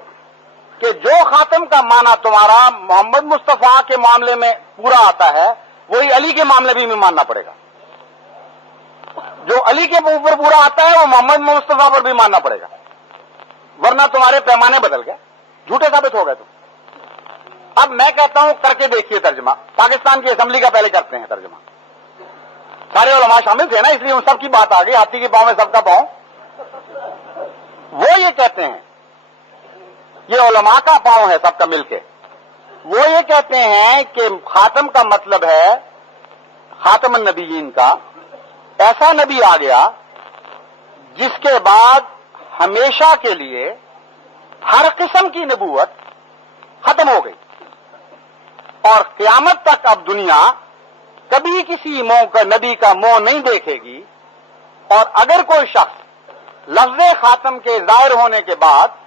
کہ جو خاتم کا معنی تمہارا محمد مصطفیٰ کے معاملے میں پورا آتا ہے وہی علی کے معاملے بھی ماننا پڑے گا. جو علی کے اوپر پورا آتا ہے وہ محمد مصطفیٰ پر بھی ماننا پڑے گا، ورنہ تمہارے پیمانے بدل گئے، جھوٹے ثابت ہو گئے تم. اب میں کہتا ہوں کر کے دیکھیے ترجمہ. پاکستان کی اسمبلی کا پہلے کرتے ہیں ترجمہ. سارے علماء شامل تھے نا، اس لیے ان سب کی بات آ گئی. ہاتھی کے پاؤں میں سب کا پاؤں. وہ یہ کہتے ہیں، یہ علماء کا پاؤں ہے سب کا مل کے. وہ یہ کہتے ہیں کہ خاتم کا مطلب ہے خاتم النبیین کا ایسا نبی آ گیا جس کے بعد ہمیشہ کے لیے ہر قسم کی نبوت ختم ہو گئی، اور قیامت تک اب دنیا کبھی کسی نبی کا منہ نہیں دیکھے گی. اور اگر کوئی شخص لفظ خاتم کے ظاہر ہونے کے بعد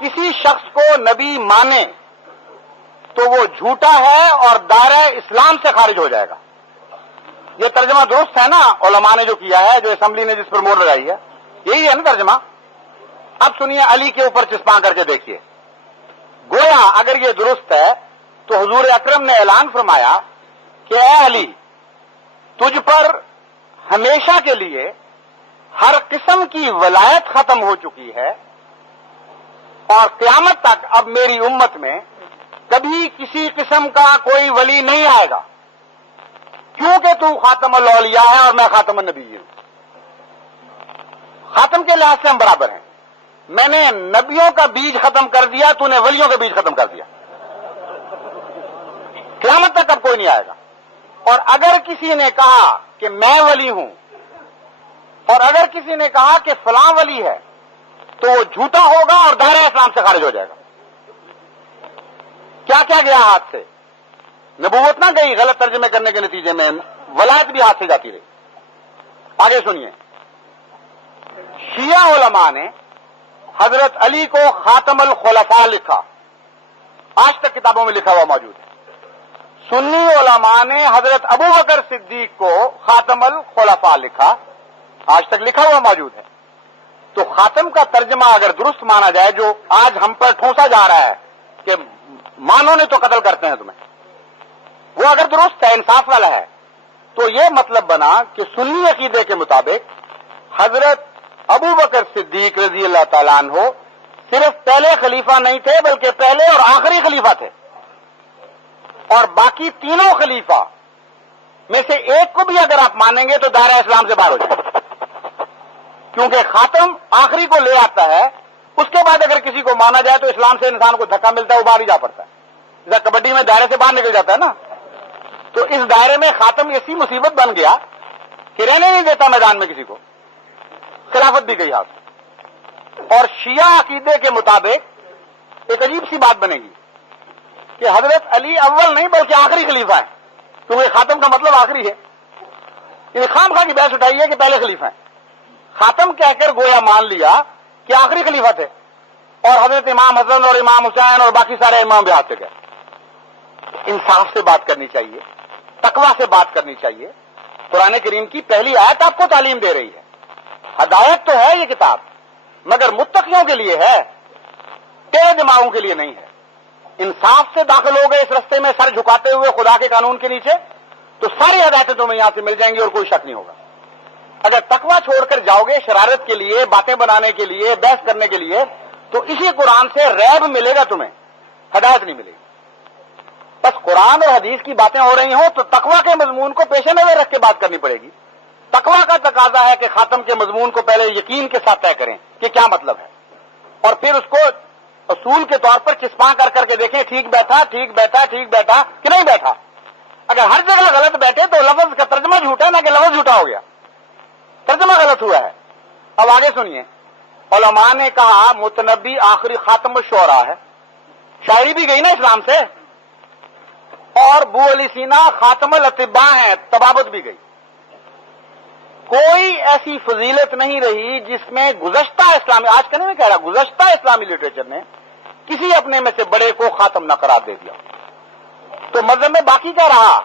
کسی شخص کو نبی مانے تو وہ جھوٹا ہے اور دائرہ اسلام سے خارج ہو جائے گا. یہ ترجمہ درست ہے نا علماء نے جو کیا ہے، جو اسمبلی نے جس پر مہر لگائی ہے؟ یہی ہے نا ترجمہ. اب سنیے علی کے اوپر چسپاں کر کے دیکھیے. گویا اگر یہ درست ہے تو حضور اکرم نے اعلان فرمایا کہ اے علی، تجھ پر ہمیشہ کے لیے ہر قسم کی ولایت ختم ہو چکی ہے، اور قیامت تک اب میری امت میں کبھی کسی قسم کا کوئی ولی نہیں آئے گا، کیونکہ تو خاتم الاولیاء ہے اور میں خاتم النبی ہوں. خاتم کے لحاظ سے ہم برابر ہیں. میں نے نبیوں کا بیج ختم کر دیا، تو نے ولیوں کا بیج ختم کر دیا. قیامت تک اب کوئی نہیں آئے گا. اور اگر کسی نے کہا کہ میں ولی ہوں، اور اگر کسی نے کہا کہ فلاں ولی ہے، تو وہ جھوٹا ہوگا اور دائرہ اسلام سے خارج ہو جائے گا. کیا کیا گیا ہاتھ سے؟ نبوت نہ گئی غلط ترجمے کرنے کے نتیجے میں، ولایت بھی ہاتھ سے جاتی رہی. آگے سنیے. شیعہ علماء نے حضرت علی کو خاتم الخلفاء لکھا، آج تک کتابوں میں لکھا ہوا موجود ہے. سنی علماء نے حضرت ابو بکر صدیق کو خاتم الخلفاء لکھا، آج تک لکھا ہوا موجود ہے. تو خاتم کا ترجمہ اگر درست مانا جائے، جو آج ہم پر ٹھونسا جا رہا ہے کہ مانو نے تو قتل کرتے ہیں تمہیں، وہ اگر درست ہے، انصاف والا ہے، تو یہ مطلب بنا کہ سنی عقیدے کے مطابق حضرت ابو بکر صدیق رضی اللہ تعالیٰ عنہ صرف پہلے خلیفہ نہیں تھے، بلکہ پہلے اور آخری خلیفہ تھے. اور باقی تینوں خلیفہ میں سے ایک کو بھی اگر آپ مانیں گے تو دائرہ اسلام سے باہر ہو جائے گا، کیونکہ خاتم آخری کو لے آتا ہے. اس کے بعد اگر کسی کو مانا جائے تو اسلام سے انسان کو دھکا ملتا ہے، وہ باہر ہی جا پڑتا ہے. جیسا کبڈی میں دائرے سے باہر نکل جاتا ہے نا، تو اس دائرے میں خاتم ایسی مصیبت بن گیا کہ رہنے نہیں دیتا میدان میں کسی کو. خلافت بھی گئی ہاتھ. اور شیعہ عقیدے کے مطابق ایک عجیب سی بات بنے گی کہ حضرت علی اول نہیں بلکہ آخری خلیفہ ہیں، کیونکہ خاتم کا مطلب آخری ہے. یہ خام خواہ کی بحث اٹھائی ہے کہ پہلے خلیفہ ہیں. خاتم کہہ کر گویا مان لیا کہ آخری خلیفہ تھے، اور حضرت امام حسن اور امام حسین اور باقی سارے امام بھی ہاتھ سے گئے. انصاف سے بات کرنی چاہیے، تقویٰ سے بات کرنی چاہیے. قرآن کریم کی پہلی آیت آپ کو تعلیم دے رہی ہے. ہدایت تو ہے یہ کتاب، مگر متقیوں کے لیے ہے، تیرے دماغوں کے لیے نہیں ہے. انصاف سے داخل ہو گئے اس رستے میں سر جھکاتے ہوئے خدا کے قانون کے نیچے، تو ساری ہدایتیں تمہیں یہاں سے مل جائیں گی اور کوئی شک نہیں ہوگا. اگر تقویٰ چھوڑ کر جاؤ گے شرارت کے لیے، باتیں بنانے کے لیے، بحث کرنے کے لیے، تو اسی قرآن سے ریب ملے گا تمہیں، ہدایت نہیں ملے گی. بس قرآن اور حدیث کی باتیں ہو رہی ہوں تو تقویٰ کے مضمون کو پیش نظر رکھ کے بات کرنی پڑے گی. تقویٰ کا تقاضا ہے کہ خاتم کے مضمون کو پہلے یقین کے ساتھ طے کریں کہ کیا مطلب ہے، اور پھر اس کو اصول کے طور پر چسپاں کر کر کے دیکھیں ٹھیک بیٹھا ٹھیک بیٹھا ٹھیک بیٹھا کہ نہیں بیٹھا. اگر ہر جگہ غلط بیٹھے تو لفظ کا ترجمہ جھوٹا نہ کہ لفظ جھوٹا ہو گیا، ترجمہ غلط ہوا ہے. اب آگے سنیے. علماء نے کہا متنبی آخری خاتم الشعراء ہے، شاعری بھی گئی نا اسلام سے. اور بو علی سینا خاتم الاطباء ہیں، طبابت بھی گئی. کوئی ایسی فضیلت نہیں رہی جس میں گزشتہ اسلامی، آج کا نہیں میں کہہ رہا، گزشتہ اسلامی لٹریچر نے کسی اپنے میں سے بڑے کو خاتم نہ قرار دے دیا. تو مذہب میں باقی کیا رہا؟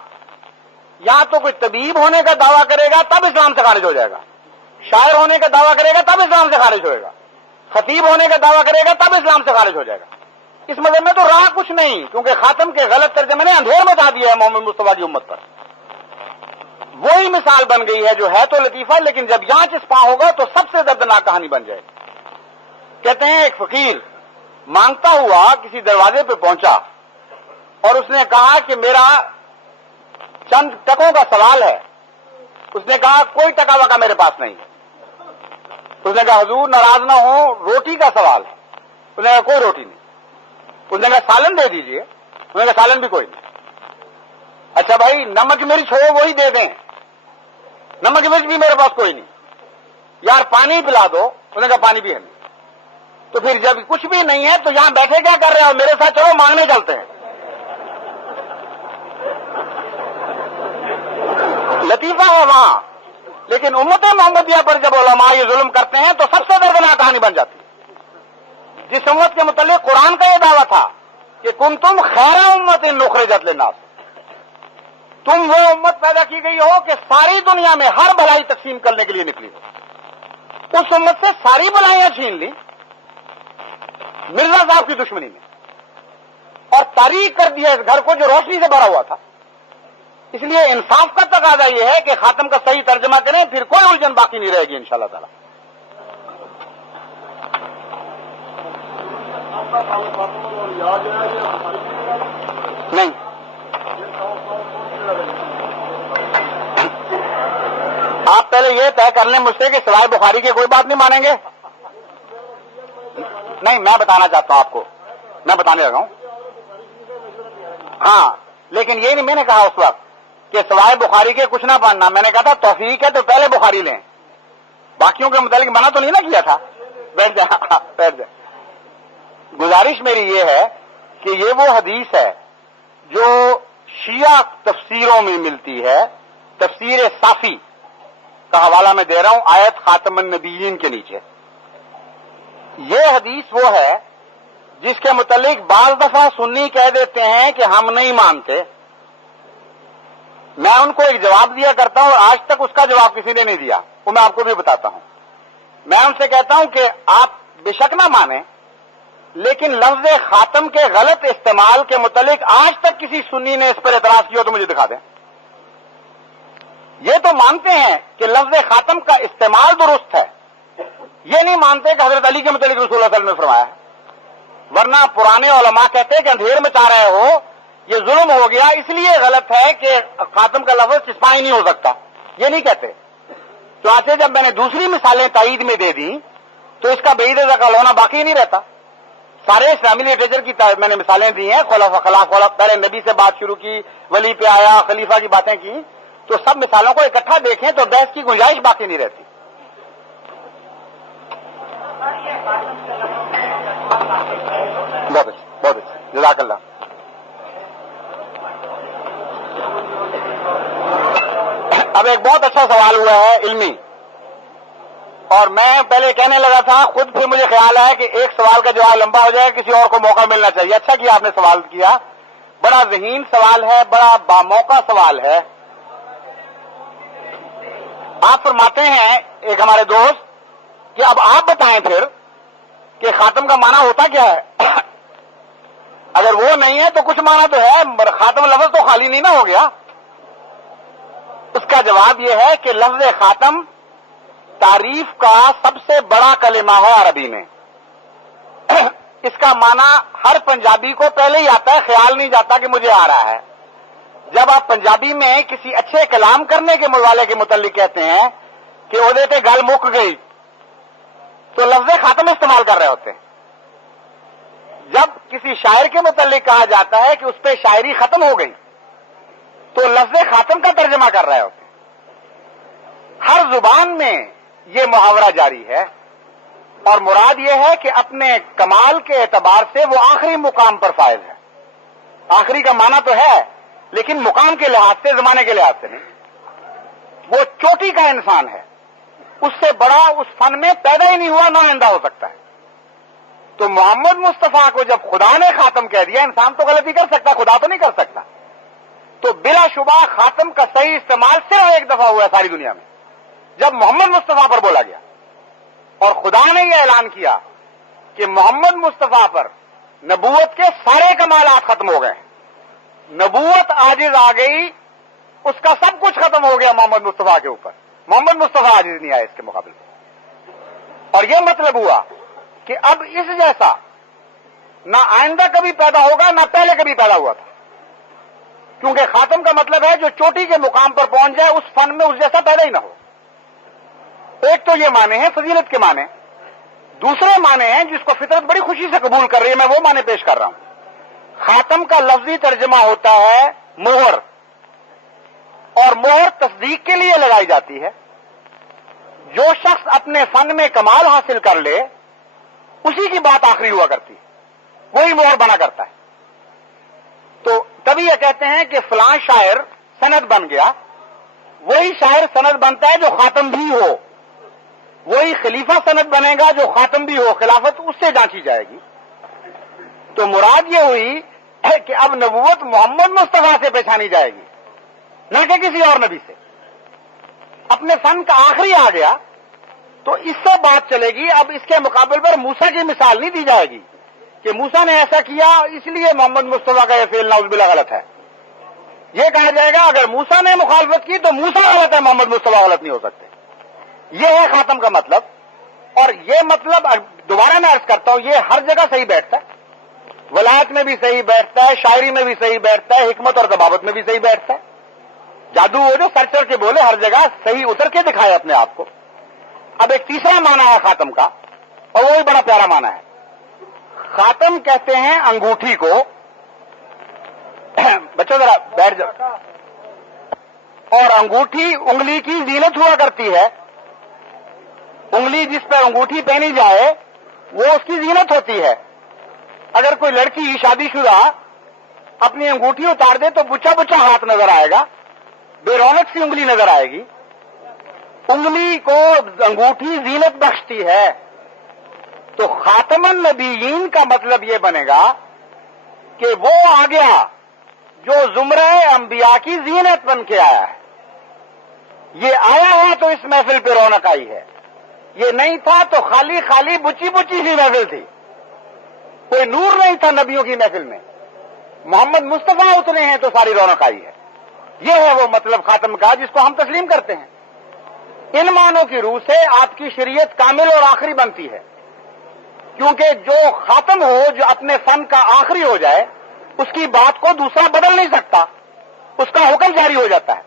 یا تو کوئی طبیب ہونے کا دعویٰ کرے گا تب اسلام سے خارج ہو جائے گا، شاعر ہونے کا دعویٰ کرے گا تب اسلام سے خارج ہوئے گا، خطیب ہونے کا دعویٰ کرے گا تب اسلام سے خارج ہو جائے گا. اس مذہب میں تو رہا کچھ نہیں، کیونکہ خاتم کے غلط ترجمے نے اندھیر مچا دیا ہے محمد مصطفیٰ کی امت پر. وہی مثال بن گئی ہے جو ہے تو لطیفہ، لیکن جب یہاں چسپاں ہوگا تو سب سے دردناک کہانی بن جائے گی. کہتے ہیں ایک فقیر مانگتا ہوا کسی دروازے پہ پہنچا اور اس نے کہا کہ میرا چند ٹکوں کا سوال ہے. اس نے کہا کوئی ٹکا وکا میرے پاس نہیں. اس نے کہا حضور ناراض نہ ہو، روٹی کا سوال ہے. اس نے کہا کوئی روٹی نہیں. اس نے کہا سالن دے دیجئے. اس نے کہا سالن بھی کوئی نہیں. اچھا بھائی نمک مرچ ہو وہی دے دیں. نمک مرچ بھی میرے پاس کوئی نہیں. یار پانی پلا دو. اس نے کہا پانی بھی ہے نہیں. تو پھر جب کچھ بھی نہیں ہے تو یہاں بیٹھے کیا کر رہے ہو؟ میرے ساتھ چلو مانگنے چلتے ہیں. لطیفہ ہے وہاں، لیکن امت محمدیہ پر جب علماء یہ ظلم کرتے ہیں تو سب سے دردناک کہانی بن جاتی ہے. جس امت کے متعلق قرآن کا یہ دعویٰ تھا کہ کنتم خیر امت اخرجت للناس، تم وہ امت پیدا کی گئی ہو کہ ساری دنیا میں ہر بھلائی تقسیم کرنے کے لیے نکلی ہو. اس امت سے ساری بھلائیاں چھین لی، مرزا صاحب کی دشمنی میں، اور تاریخ کر دیا اس گھر کو جو روشنی سے بھرا ہوا تھا. اس لیے انصاف کا تقاضا یہ ہے کہ خاتم کا صحیح ترجمہ کریں، پھر کوئی الجھن باقی نہیں رہے گی انشاءاللہ تعالی. نہیں، آپ پہلے یہ طے کر لیں مجھ سے کہ سوائے بخاری کے کوئی بات نہیں مانیں گے. نہیں، میں بتانا چاہتا ہوں آپ کو، میں بتانے لگا ہوں. ہاں، لیکن یہ نہیں میں نے کہا اس وقت کہ سوائے بخاری کے کچھ نہ ماننا. میں نے کہا تھا توفیق ہے تو پہلے بخاری لیں، باقیوں کے متعلق منع تو نہیں نہ کیا تھا. بیٹھ جائیں، بیٹھ جائیں. گزارش میری یہ ہے کہ یہ وہ حدیث ہے جو شیعہ تفسیروں میں ملتی ہے. تفسیر صافی کا حوالہ میں دے رہا ہوں، آیت خاتم النبیین کے نیچے. یہ حدیث وہ ہے جس کے متعلق بعض دفعہ سنی کہہ دیتے ہیں کہ ہم نہیں مانتے. میں ان کو ایک جواب دیا کرتا ہوں، اور آج تک اس کا جواب کسی نے نہیں دیا، وہ میں آپ کو بھی بتاتا ہوں. میں ان سے کہتا ہوں کہ آپ بے شک نہ مانیں، لیکن لفظ خاتم کے غلط استعمال کے متعلق آج تک کسی سنی نے اس پر اعتراض کیا تو مجھے دکھا دیں. یہ تو مانتے ہیں کہ لفظ خاتم کا استعمال درست ہے، یہ نہیں مانتے کہ حضرت علی کے متعلق رسول اللہ صلی اللہ علیہ وسلم نے فرمایا ہے. ورنہ پرانے علماء کہتے ہیں کہ اندھیر میں چاہ رہے ہو، یہ ظلم ہو گیا، اس لیے غلط ہے کہ خاتم کا لفظ چسپائی نہیں ہو سکتا. یہ نہیں کہتے. چنانچہ جب میں نے دوسری مثالیں تائید میں دے دی تو اس کا بعید ذکر ہونا باقی نہیں رہتا. سارے اسلامی لٹریچر کی میں نے مثالیں دی ہیں، خلاف پہلے نبی سے بات شروع کی، ولی پہ آیا، خلیفہ کی باتیں کی، تو سب مثالوں کو اکٹھا دیکھیں تو بحث کی گنجائش باقی نہیں رہتی. بہت اچھا، بہت اچھا، جزاک اللہ. اب ایک بہت اچھا سوال ہوا ہے علمی، اور میں پہلے کہنے لگا تھا خود، پھر مجھے خیال ہے کہ ایک سوال کا جواب لمبا ہو جائے، کسی اور کو موقع ملنا چاہیے. اچھا کیا آپ نے سوال کیا، بڑا ذہین سوال ہے، بڑا باموقع سوال ہے. آپ فرماتے ہیں ایک ہمارے دوست کہ اب آپ بتائیں پھر کہ خاتم کا معنی ہوتا کیا ہے. اگر وہ نہیں ہے تو کچھ معنی تو ہے، خاتم لفظ تو خالی نہیں نہ ہو گیا. اس کا جواب یہ ہے کہ لفظ خاتم تعریف کا سب سے بڑا کلمہ ہے عربی میں. اس کا معنی ہر پنجابی کو پہلے ہی آتا ہے، خیال نہیں جاتا کہ مجھے آ رہا ہے. جب آپ پنجابی میں کسی اچھے کلام کرنے کے والے کے متعلق کہتے ہیں کہ وہ دیتے گل مک گئی، تو لفظ خاتم استعمال کر رہے ہوتے ہیں. جب کسی شاعر کے متعلق کہا جاتا ہے کہ اس پہ شاعری ختم ہو گئی، تو لفظ خاتم کا ترجمہ کر رہے ہوتے ہیں. ہر زبان میں یہ محاورہ جاری ہے، اور مراد یہ ہے کہ اپنے کمال کے اعتبار سے وہ آخری مقام پر فائز ہے. آخری کا معنی تو ہے لیکن مقام کے لحاظ سے، زمانے کے لحاظ سے نہیں. وہ چوٹی کا انسان ہے، اس سے بڑا اس فن میں پیدا ہی نہیں ہوا، نہ آئندہ ہو سکتا ہے. تو محمد مصطفیٰ کو جب خدا نے خاتم کہہ دیا، انسان تو غلطی کر سکتا، خدا تو نہیں کر سکتا. تو بلا شبہ خاتم کا صحیح استعمال صرف ایک دفعہ ہوا ہے ساری دنیا میں، جب محمد مصطفیٰ پر بولا گیا، اور خدا نے یہ اعلان کیا کہ محمد مصطفیٰ پر نبوت کے سارے کمالات ختم ہو گئے. نبوت عاجز آ گئی، اس کا سب کچھ ختم ہو گیا محمد مصطفیٰ کے اوپر. محمد مصطفیٰ عاجز نہیں آئے اس کے مقابلے. اور یہ مطلب ہوا کہ اب اس جیسا نہ آئندہ کبھی پیدا ہوگا، نہ پہلے کبھی پیدا ہوا تھا. کیونکہ خاتم کا مطلب ہے جو چوٹی کے مقام پر پہنچ جائے، اس فن میں اس جیسا پیدا ہی نہ ہو. ایک تو یہ معنی ہے فضیلت کے معنی. دوسرے معنی ہیں جس کو فطرت بڑی خوشی سے قبول کر رہی ہے، میں وہ معنی پیش کر رہا ہوں. خاتم کا لفظی ترجمہ ہوتا ہے مہر، اور مہر تصدیق کے لیے لگائی جاتی ہے. جو شخص اپنے فن میں کمال حاصل کر لے، اسی کی بات آخری ہوا کرتی ہے، وہی مہر بنا کرتا ہے. تو تبھی یہ کہتے ہیں کہ فلاں شاعر سند بن گیا. وہی شاعر سند بنتا ہے جو خاتم بھی ہو، وہی خلیفہ سند بنے گا جو خاتم بھی ہو، خلافت اس سے جانچی جائے گی. تو مراد یہ ہوئی ہے کہ اب نبوت محمد مصطفیٰ سے پہچانی جائے گی، نہ کہ کسی اور نبی سے. اپنے فن کا آخری آ گیا تو اس سے بات چلے گی. اب اس کے مقابل پر موسیٰ کی مثال نہیں دی جائے گی کہ موسیٰ نے ایسا کیا اس لیے محمد مصطفیٰ کا یہ فعل نعوذ باللہ غلط ہے. یہ کہا جائے گا اگر موسیٰ نے مخالفت کی تو موسیٰ غلط ہے، محمد مصطفیٰ غلط نہیں ہو سکتے. یہ ہے خاتم کا مطلب. اور یہ مطلب دوبارہ میں عرض کرتا ہوں، یہ ہر جگہ صحیح بیٹھتا ہے. ولایت میں بھی صحیح بیٹھتا ہے، شاعری میں بھی صحیح بیٹھتا ہے، حکمت اور ضبابت میں بھی صحیح بیٹھتا ہے. جادو وہ جو سر چڑھ کے بولے ہر جگہ صحیح اتر کے دکھائے اپنے آپ کو. اب ایک تیسرا معنی ہے خاتم کا، اور وہ بھی بڑا پیارا معنی ہے. خاتم کہتے ہیں انگوٹھی کو. بچوں ذرا بیٹھ جاؤ. اور انگوٹھی انگلی کی زینت ہوا کرتی ہے. انگلی جس پر انگوٹھی پہنی جائے وہ اس کی زینت ہوتی ہے. اگر کوئی لڑکی شادی شدہ اپنی انگوٹھی اتار دے تو بچا بچا ہاتھ نظر آئے گا، بے رونق سی انگلی نظر آئے گی. انگلی کو انگوٹھی زینت بخشتی ہے. تو خاتم النبیین کا مطلب یہ بنے گا کہ وہ آ گیا جو زمرہ انبیاء کی زینت بن کے آیا ہے. یہ آیا ہے تو اس محفل پہ رونق آئی ہے. یہ نہیں تھا تو خالی خالی بچی بچی سی محفل تھی، کوئی نور نہیں تھا نبیوں کی محفل میں. محمد مصطفیٰ اترے ہیں تو ساری رونق آئی ہے. یہ ہے وہ مطلب خاتم کا جس کو ہم تسلیم کرتے ہیں. ان معنوں کی روح سے آپ کی شریعت کامل اور آخری بنتی ہے، کیونکہ جو خاتم ہو، جو اپنے فن کا آخری ہو جائے، اس کی بات کو دوسرا بدل نہیں سکتا، اس کا حکم جاری ہو جاتا ہے.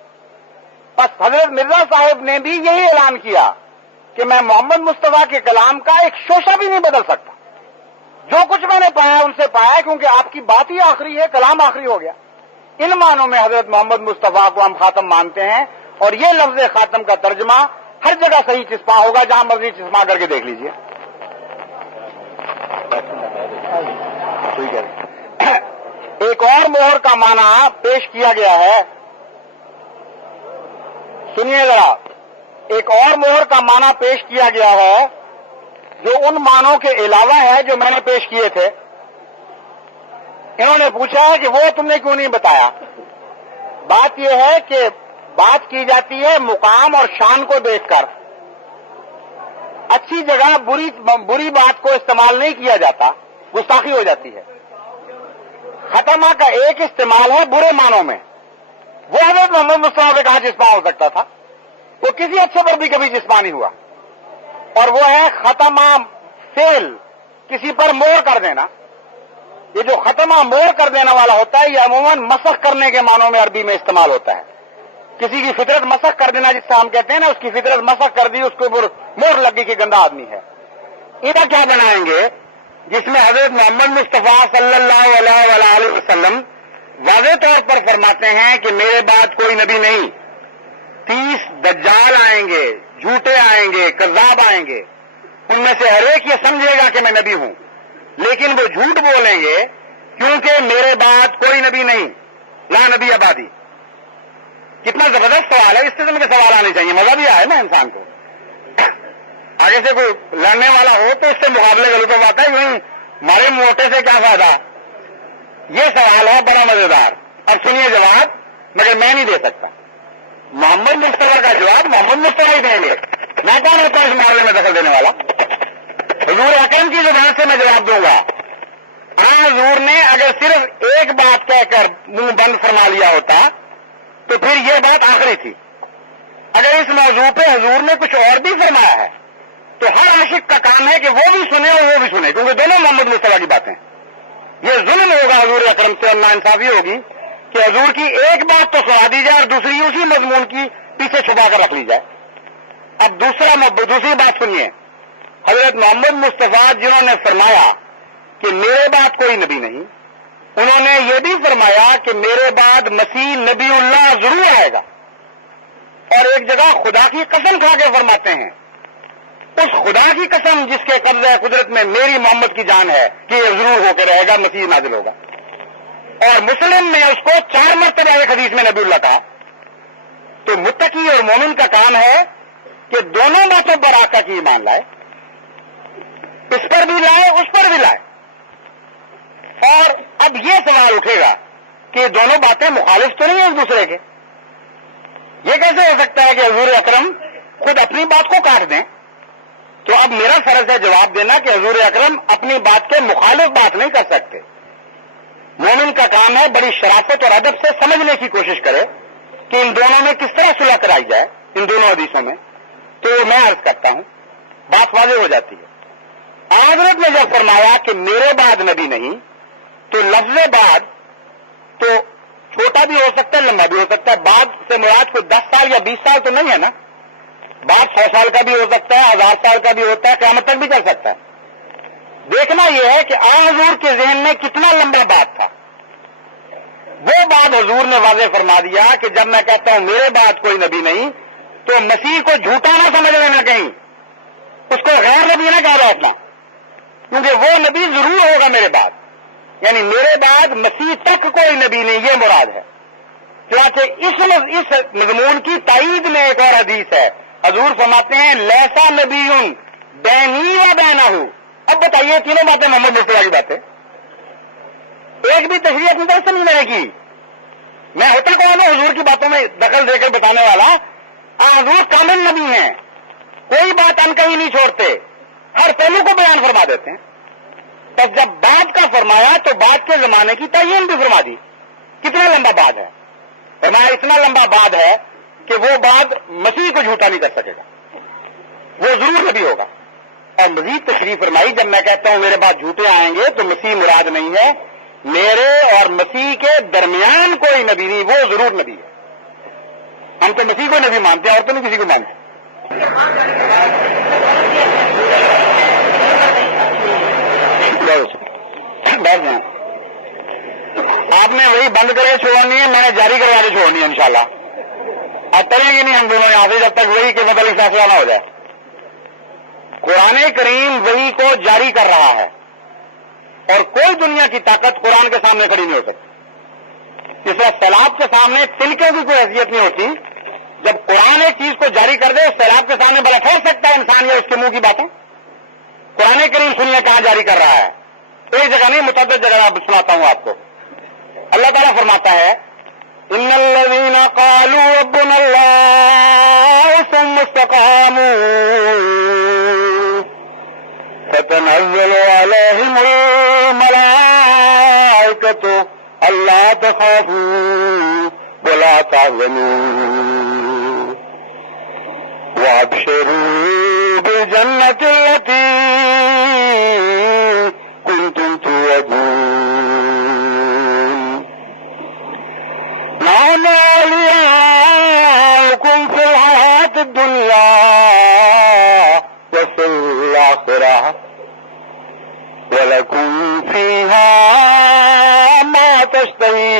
بس حضرت مرزا صاحب نے بھی یہی اعلان کیا کہ میں محمد مصطفیٰ کے کلام کا ایک شوشہ بھی نہیں بدل سکتا. جو کچھ میں نے پایا ان سے پایا، کیونکہ آپ کی بات ہی آخری ہے، کلام آخری ہو گیا. ان معنوں میں حضرت محمد مصطفیٰ کو ہم خاتم مانتے ہیں. اور یہ لفظ خاتم کا ترجمہ ہر جگہ صحیح چسپاں ہوگا، جہاں مرضی چسپاں کر کے دیکھ لیجئے. ایک اور مہر کا معنی پیش کیا گیا ہے، سنیے ذرا. ایک اور مہر کا معنی پیش کیا گیا ہے جو ان معنوں کے علاوہ ہے جو میں نے پیش کیے تھے. انہوں نے پوچھا ہے کہ وہ تم نے کیوں نہیں بتایا. بات یہ ہے کہ بات کی جاتی ہے مقام اور شان کو دیکھ کر. اچھی جگہ بری بات کو استعمال نہیں کیا جاتا، گستاخی ہو جاتی ہے. ختمہ کا ایک استعمال ہے برے معنوں میں، وہ حضرت محمد مصطفیٰ سے کہاں چسپاں ہو سکتا تھا، وہ کسی اچھے پر بھی کبھی چسپاں نہیں ہوا. اور وہ ہے ختمہ فعل، کسی پر مہر کر دینا. یہ جو ختمہ مہر کر دینے والا ہوتا ہے یہ عموماً مسخ کرنے کے معنوں میں عربی میں استعمال ہوتا ہے. کسی کی فطرت مسخ کر دینا، جس سے ہم کہتے ہیں نا اس کی فطرت مسخ کر دی، اس کے اوپر مہر لگی کہ گندا آدمی ہے. ادھر کیا بنائیں گے جس میں حضرت محمد مصطفیٰ صلی اللہ علیہ وسلم واضح طور پر فرماتے ہیں کہ میرے بعد کوئی نبی نہیں. 30 دجال آئیں گے، جھوٹے آئیں گے، کذاب آئیں گے. ان میں سے ہر ایک یہ سمجھے گا کہ میں نبی ہوں، لیکن وہ جھوٹ بولیں گے کیونکہ میرے بعد کوئی نبی نہیں، لا نبی آبادی. کتنا زبردست سوال ہے. اس قسم کے سوال آنے چاہیے، مزہ بھی آئے نا انسان کو. آگے سے کوئی لڑنے والا ہو تو اس سے مقابلے کا لطف آتا ہے. یوں ہمارے موٹے سے کیا فائدہ. یہ سوال ہے بڑا مزیدار. اب سنیے جواب، مگر میں نہیں دے سکتا. محمد مصطفیٰ کا جواب محمد مصطفیٰ ہی دیں گے. میں کون ہوتا ہوں اس معاملے میں دخل دینے والا؟ حضور اکرم کی زبان سے میں جواب دوں گا. حضور نے اگر صرف ایک بات کہہ کر منہ بند فرما لیا ہوتا تو پھر یہ بات آخری تھی. اگر اس موضوع پہ حضور نے کچھ اور بھی فرمایا ہے تو ہر عاشق کا کام ہے کہ وہ بھی سنے اور وہ بھی سنے، کیونکہ دونوں محمد مصطفیٰ کی باتیں. یہ ظلم ہوگا حضور اکرم سے اور ناانصافی ہوگی کہ حضور کی ایک بات تو سنا دی جائے اور دوسری اسی مضمون کی پیچھے چھپا کر رکھ لی جائے. اب دوسری بات سنیے. حضرت محمد مصطفیٰ جنہوں نے فرمایا کہ میرے بعد کوئی نبی نہیں، انہوں نے یہ بھی فرمایا کہ میرے بعد مسیح نبی اللہ ضرور آئے گا. اور ایک جگہ خدا کی قسم کھا کے فرماتے ہیں، اس خدا کی قسم جس کے قبضہ قدرت میں میری محمد کی جان ہے کہ یہ ضرور ہو کے رہے گا، مسیح نازل ہوگا. اور مسلم نے اس کو 4 مرتبہ ایک حدیث میں نبی اللہ کہا. تو متقی اور مومن کا کام ہے کہ دونوں باتوں پر آقا کی ایمان لائے، اس پر بھی لائے اس پر بھی لائے. اور اب یہ سوال اٹھے گا کہ دونوں باتیں مخالف تو نہیں ہیں ایک دوسرے کے. یہ کیسے ہو سکتا ہے کہ حضور اکرم خود اپنی بات کو کاٹ دیں تو اب میرا فرض ہے جواب دینا کہ حضور اکرم اپنی بات کے مخالف بات نہیں کر سکتے. مومن کا کام ہے بڑی شرافت اور ادب سے سمجھنے کی کوشش کرے کہ ان دونوں میں کس طرح صلح کرائی جائے ان دونوں حدیثوں میں. تو میں عرض کرتا ہوں بات واضح ہو جاتی ہے. حضرت نے جب فرمایا کہ میرے بعد نبی نہیں تو لفظ بعد تو چھوٹا بھی ہو سکتا ہے لمبا بھی ہو سکتا ہے. بعد سے مراد کوئی 10 سال یا 20 سال تو نہیں ہے نا. بعد 100 سال کا بھی ہو سکتا ہے 1000 سال کا بھی ہوتا ہے قیامت تک بھی چل سکتا ہے. دیکھنا یہ ہے کہ حضور کے ذہن میں کتنا لمبا بات تھا. وہ بات حضور نے واضح فرما دیا کہ جب میں کہتا ہوں میرے بعد کوئی نبی نہیں تو مسیح کو جھوٹا نہ سمجھ لینا کہیں, اس کو غیر نبی نہ کہہ بیٹھنا, کیونکہ وہ نبی ضرور ہوگا میرے بعد. یعنی میرے بعد مسیح تک کوئی نبی نہیں یہ مراد ہے. چنانچہ اس مضمون کی تائید میں ایک اور حدیث ہے. حضور فرماتے ہیں لیسا نبی بینی و بینہ. اب بتائیے تینوں باتیں محمد مصطفیٰ کی باتیں, ایک بھی تشریح اپنی طرف سے نہیں میں نے کی. میں ہوتا کون ہوں حضور کی باتوں میں دخل دے کر بتانے والا. حضور کامل نبی ہیں, کوئی بات ان کہیں نہیں چھوڑتے, ہر پہلو کو بیان فرما دیتے ہیں. تب جب بعد کا فرمایا تو بعد کے زمانے کی تعین بھی فرما دی. کتنا لمبا بعد ہے؟ فرمایا اتنا لمبا بعد ہے کہ وہ بعد مسیح کو جھوٹا نہیں کر سکے گا, وہ ضرور نبی ہوگا. اور مزید تشریف فرمائی جب میں کہتا ہوں میرے بعد جھوٹے آئیں گے تو مسیح مراد نہیں ہے, میرے اور مسیح کے درمیان کوئی نبی نہیں, وہ ضرور نبی ہے. ہم تو مسیح کو نبی مانتے ہیں اور تو نہیں کسی کو مانتے. آپ نے وہی بند کرے چھوڑنی ہے, میں نے جاری کروا کے چھوڑنی ہے انشاءاللہ. اب کریں گے نہیں ہم دونوں یہاں سے جب تک وہی کے متعلق فیصلہ نہ ہو جائے. قرآن کریم وہی کو جاری کر رہا ہے اور کوئی دنیا کی طاقت قرآن کے سامنے کھڑی نہیں ہو سکتی. اس طرح سیلاب کے سامنے تنکے کی کوئی حیثیت نہیں ہوتی. جب قرآن ایک چیز کو جاری کر دے سیلاب کے سامنے بڑا ٹھہر سکتا ہے انسان یا اس کے منہ کی باتیں. قرآن کریم سنیے کہاں جاری کر رہا ہے, ایک جگہ نہیں متعدد جگہ آپ سناتا ہوں آپ کو. اللہ تعالیٰ فرماتا ہے ان الذین قالوا ربنا اللہ ثم استقاموا فتنزل علیہم الملائکۃ الا تخافوا ولا تحزنوا وابشروا بالجنۃ التی کنتم توعدون نحن اولیاؤکم فی الحیاۃ الدنیا وفی الآخرہ وَلَكُمْ فِيهَا مَا تَشْتَهِي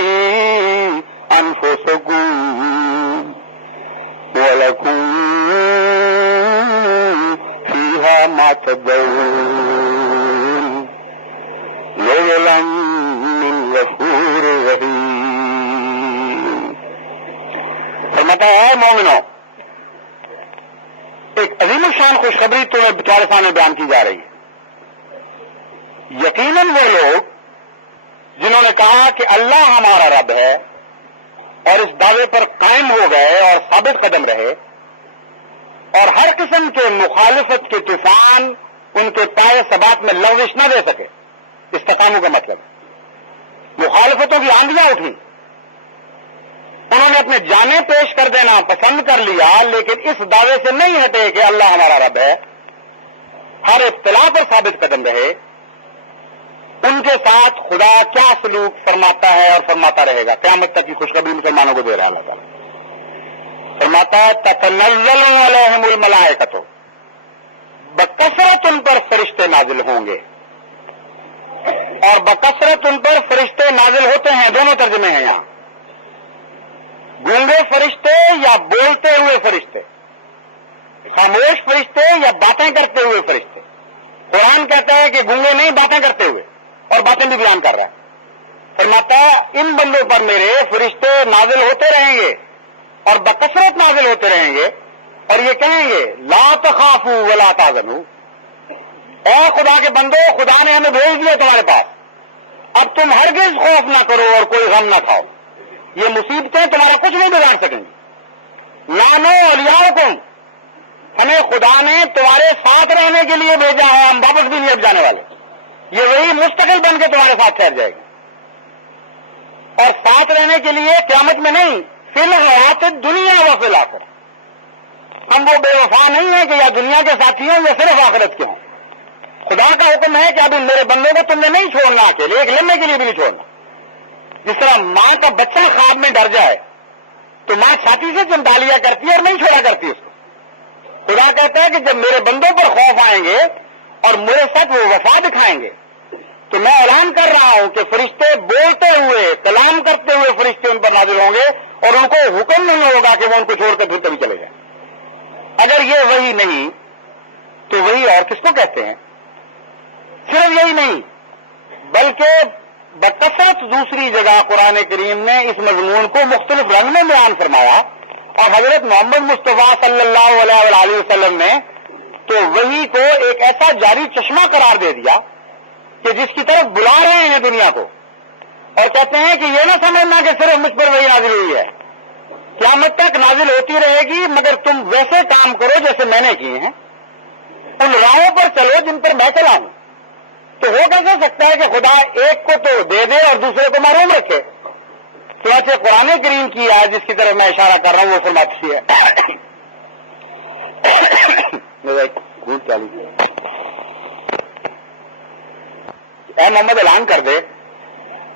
أَنفُسُكُمْ وَلَكُمْ فِيهَا مَا تَدَّعُونَ نُزُلًا مِّن غَفُورٍ رَّحِيمٍ. فرماتا ہے مومنوں, ایک عظیم الشان خوشخبری تمہیں تمہارے سامنے بیان کی جا رہی ہے. یقیناً وہ لوگ جنہوں نے کہا کہ اللہ ہمارا رب ہے اور اس دعوے پر قائم ہو گئے اور ثابت قدم رہے اور ہر قسم کے مخالفت کے طوفان ان کے پائے ثبات میں لغزش نہ دے سکے. استقاموا کا مطلب مخالفتوں کی آندیاں اٹھی, انہوں نے اپنے جانیں پیش کر دینا پسند کر لیا لیکن اس دعوے سے نہیں ہٹے کہ اللہ ہمارا رب ہے. ہر ابتلا پر ثابت قدم رہے. ان کے ساتھ خدا کیا سلوک فرماتا ہے اور فرماتا رہے گا قیامت تک کی خوشخبری مسلمانوں کو دے رہا ہے. اللہ تعالیٰ فرماتا ہے تتنزل علیہم الملائکۃ, بکثرت ان پر فرشتے نازل ہوں گے. اور بکثرت ان پر فرشتے نازل ہوتے ہیں, دونوں ترجمے ہیں یہاں. گونگے فرشتے یا بولتے ہوئے فرشتے, خاموش فرشتے یا باتیں کرتے ہوئے فرشتے. قرآن کہتا ہے کہ گونگے نہیں باتیں کرتے ہوئے, اور باتیں بھی بیان کر رہا ہے. فرماتا ہے ان بندوں پر میرے فرشتے نازل ہوتے رہیں گے اور بکثرت نازل ہوتے رہیں گے اور یہ کہیں گے لا تخافوا ولا تحزنوا, اے خدا کے بندو خدا نے ہمیں بھیج دیا تمہارے پاس, اب تم ہرگز خوف نہ کرو اور کوئی غم نہ کھاؤ. یہ مصیبتیں تمہارا کچھ نہیں بگاڑ سکیں گی. نانو اولیاؤکم, ہمیں خدا نے تمہارے ساتھ رہنے کے لیے بھیجا ہے، ہم واپس بھی نہیں اب جانے والے، یہ وہی مستقل بن کے تمہارے ساتھ ٹھہر جائے گی، اور ساتھ رہنے کے لیے قیامت میں نہیں، فی الحیات دنیا و فی الآخرہ۔ ہم وہ بے وفا نہیں ہیں کہ یا دنیا کے ساتھی ہوں یا صرف آخرت کے ہوں۔ خدا کا حکم ہے کہ ابھی میرے بندوں کو تم نے نہیں چھوڑنا، اکیلے ایک لمحے کے لیے بھی نہیں چھوڑنا۔ جس طرح ماں کا بچہ خواب میں ڈر جائے تو ماں چھاتی سے چمٹا لیا کرتی ہے اور نہیں چھوڑا کرتی اس کو۔ خدا کہتا ہے کہ جب میرے بندوں پر خوف آئیں گے اور میرے ساتھ وہ وفا دکھائیں گے تو میں اعلان کر رہا ہوں کہ فرشتے بولتے ہوئے، کلام کرتے ہوئے فرشتے ان پر نازل ہوں گے اور ان کو حکم نہیں ہوگا کہ وہ ان کو چھوڑ کر پھر کبھی چلے جائیں۔ اگر یہ وہی نہیں تو وہی اور کس کو کہتے ہیں؟ صرف یہی نہیں بلکہ بکثرت دوسری جگہ قرآن کریم نے اس مضمون کو مختلف رنگ میں بیان فرمایا، اور حضرت محمد مصطفیٰ صلی اللہ علیہ وسلم نے تو وہی کو ایک ایسا جاری چشمہ قرار دے دیا کہ جس کی طرف بلا رہے ہیں دنیا کو، اور کہتے ہیں کہ یہ نہ سمجھنا کہ صرف مجھ پر وہی نازل ہوئی ہے، قیامت تک نازل ہوتی رہے گی، مگر تم ویسے کام کرو جیسے میں نے کیے ہیں، ان راہوں پر چلو جن پر میں چلا ہوں۔ تو ہو کیسے سکتا ہے کہ خدا ایک کو تو دے دے اور دوسرے کو محروم رکھے؟ چنانچہ قرآن کریم کی آیت جس کی طرف میں اشارہ کر رہا ہوں وہ فرماتی ہے اے محمد اعلان کر دے،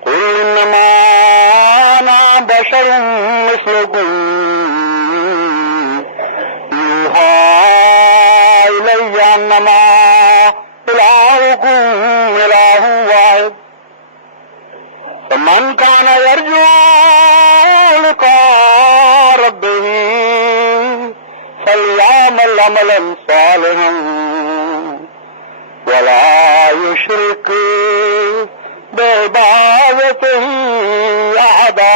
قُلْ إِنَّمَا أَنَا بَشَرٌ مِثْلُكُمْ يُوحَىٰ إِلَيَّ أَنَّمَا إِلَٰهُكُمْ إِلَٰهٌ وَاحِدٌ فَمَنْ كَانَ يَرْجُو لِقَاءَ رَبِّهِ فَلْيَعْمَلْ عَمَلًا صَالِحًا وَلَا يُشْرِكْ بِعِبَادَتِهِ أَحَدًا۔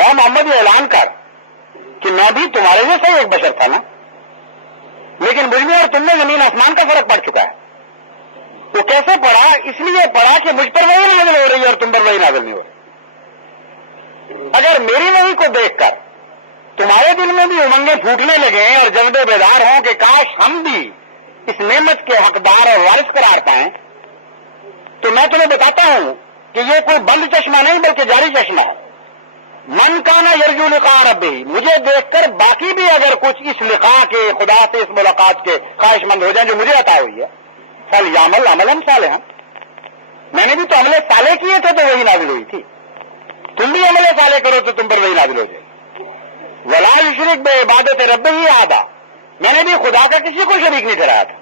اے محمد یہ اعلان کر کہ میں بھی تمہارے جیسا ایک بشر تھا نا، لیکن مجھ میں اور تم میں زمین آسمان کا فرق پڑ چکا ہے۔ وہ کیسے پڑا؟ اس لیے پڑا کہ مجھ پر وہی نازل ہو رہی ہے اور تم پر وہی نازل نہیں ہو رہی۔ اگر میری وحی کو دیکھ کر تمہارے دل میں بھی امنگیں پھوٹنے لگیں اور جذبے بیدار ہوں کہ کاش ہم بھی اس نعمت کے حقدار اور وارث قرار پائیں، تو میں تمہیں بتاتا ہوں کہ یہ کوئی بند چشمہ نہیں بلکہ جاری چشمہ ہے۔ من کانا یرجو لقاء ربہ، مجھے دیکھ کر باقی بھی اگر کچھ اس لقاء کے، خدا سے اس ملاقات کے خواہش مند ہو جائیں جو مجھے عطا ہوئی ہے، فلیعمل عملا صالحا، میں نے بھی تو عمل صالح کیے تھے تو وہی نازل ہوئی تھی، تم بھی عمل صالح کرو تو تم پر وہی نازل ہو جائے۔ ولا یشرک بعبادت ربہ احدا، میں نے بھی خدا کا کسی کو شریک نہیں ٹھہرایا تھا۔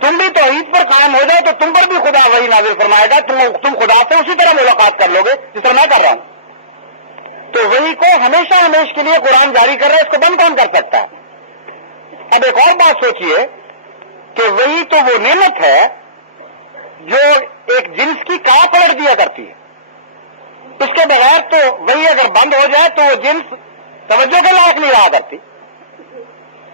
تم بھی توحید پر قائم ہو جاؤ تو تم پر بھی خدا وہی نازل فرمائے گا، تم خدا سے اسی طرح ملاقات کر لو گے جس طرح میں کر رہا ہوں۔ تو وہی کو ہمیشہ ہمیشہ کے لیے قرآن جاری کر رہا ہے، اس کو بند کون کر سکتا ہے؟ اب ایک اور بات سوچئے کہ وہی تو وہ نعمت ہے جو ایک جنس کی کاں پلٹ دیا کرتی ہے، اس کے بغیر تو وہی اگر بند ہو جائے تو وہ جنس توجہ کے لائق نہیں رہا کرتی۔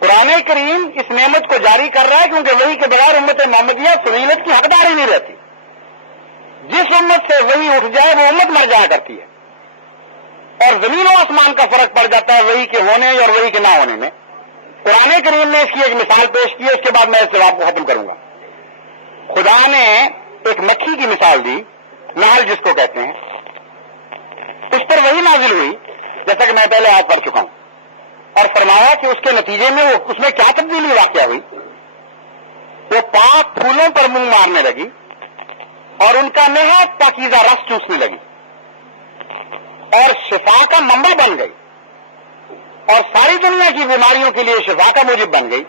قرآن کریم اس نعمت کو جاری کر رہا ہے کیونکہ وہی کے بغیر امت محمدیہ سہولت کی حقدار ہی نہیں رہتی۔ جس امت سے وہی اٹھ جائے وہ امت مر جایا کرتی ہے، اور زمین و آسمان کا فرق پڑ جاتا ہے وہی کے ہونے اور وہی کے نہ ہونے میں۔ قرآن کریم نے اس کی ایک مثال پیش کی ہے، اس کے بعد میں اس جواب کو ختم کروں گا۔ خدا نے ایک مکھی کی مثال دی، نحل جس کو کہتے ہیں، اس پر وہی نازل ہوئی جیسا کہ میں پہلے آیت پڑھ چکا ہوں، اور فرمایا کہ اس کے نتیجے میں اس میں کیا تبدیلی واقع ہوئی؟ وہ پاک پھولوں پر منہ مارنے لگی اور ان کا نہایت پاکیزہ رس چوسنے لگی اور شفا کا منبع بن گئی اور ساری دنیا کی بیماریوں کے لیے شفا کا موجب بن گئی۔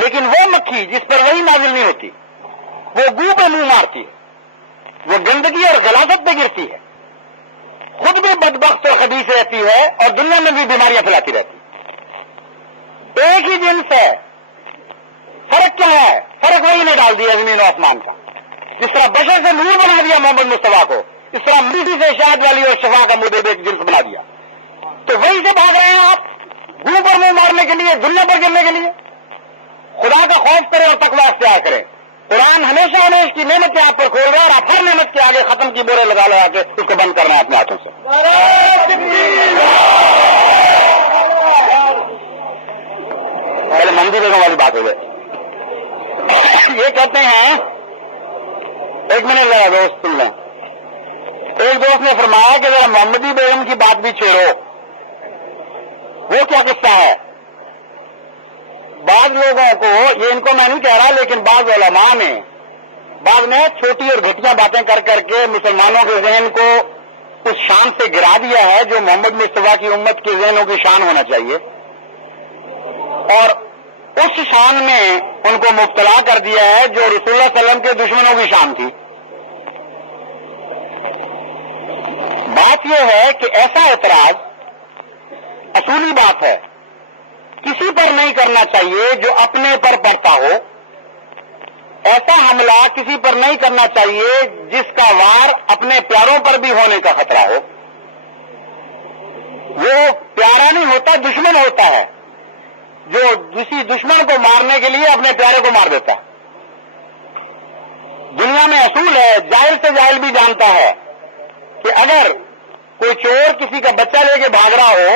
لیکن وہ مکھی جس پر وہی نازل نہیں ہوتی وہ گو پہ منہ مارتی ہے، وہ گندگی اور غلاظت پہ گرتی ہے، خود بھی بدبخت اور خبیث رہتی ہے اور دنیا میں بھی بیماریاں پھیلاتی رہتی ہے۔ ایک ہی جنس ہے، فرق کیا ہے؟ فرق وہی نے ڈال دیا زمین و آسمان کا۔ جس طرح بشر سے نور بنا دیا محمد مصطفیٰ کو، اس طرح مٹی سے شہد والی اور شفا کا مدعو ایک جنس بنا دیا۔ تو وہی سے بھاگ رہے ہیں آپ، گو پر منہ مارنے کے لیے، دنیا پر گرنے کے لیے۔ خدا کا خوف کریں اور تقویٰ اختیار کریں۔ قرآن ہمیشہ ہمیشہ کی نعمتیں آپ پر کھول رہا ہے اور آپ ہر نعمت کے آگے ختم کی بورے لگا کے اس کو بند کرنا ہے اپنے ہاتھوں سے۔ محمدی بیگم والی بات ہو گئی. یہ کہتے ہیں، ایک منٹ ذرا دوست سن لیں. ایک دوست نے فرمایا کہ ذرا محمدی بیگم کی بات بھی چھیڑو. وہ کیا قصہ ہے؟ بعض لوگوں کو، یہ ان کو میں نہیں کہہ رہا، لیکن بعض علماء نے بعض میں چھوٹی اور گھٹیا باتیں کر کر کے مسلمانوں کے ذہن کو اس شان سے گرا دیا ہے جو محمد مصطفیٰ کی امت کے ذہنوں کی شان ہونا چاہیے، اور اس شان میں ان کو مبتلا کر دیا ہے جو رسول اللہ صلی اللہ علیہ وسلم کے دشمنوں کی شان تھی. بات یہ ہے کہ ایسا اعتراض اصولی بات ہے، کسی پر نہیں کرنا چاہیے جو اپنے پر پڑتا ہو. ایسا حملہ کسی پر نہیں کرنا چاہیے جس کا وار اپنے پیاروں پر بھی ہونے کا خطرہ ہو. وہ پیارا نہیں ہوتا، دشمن ہوتا ہے جو کسی دشمن کو مارنے کے لیے اپنے پیارے کو مار دیتا ہے. دنیا میں اصول ہے، جاہل سے جاہل بھی جانتا ہے کہ اگر کوئی چور کسی کا بچہ لے کے بھاگ رہا ہو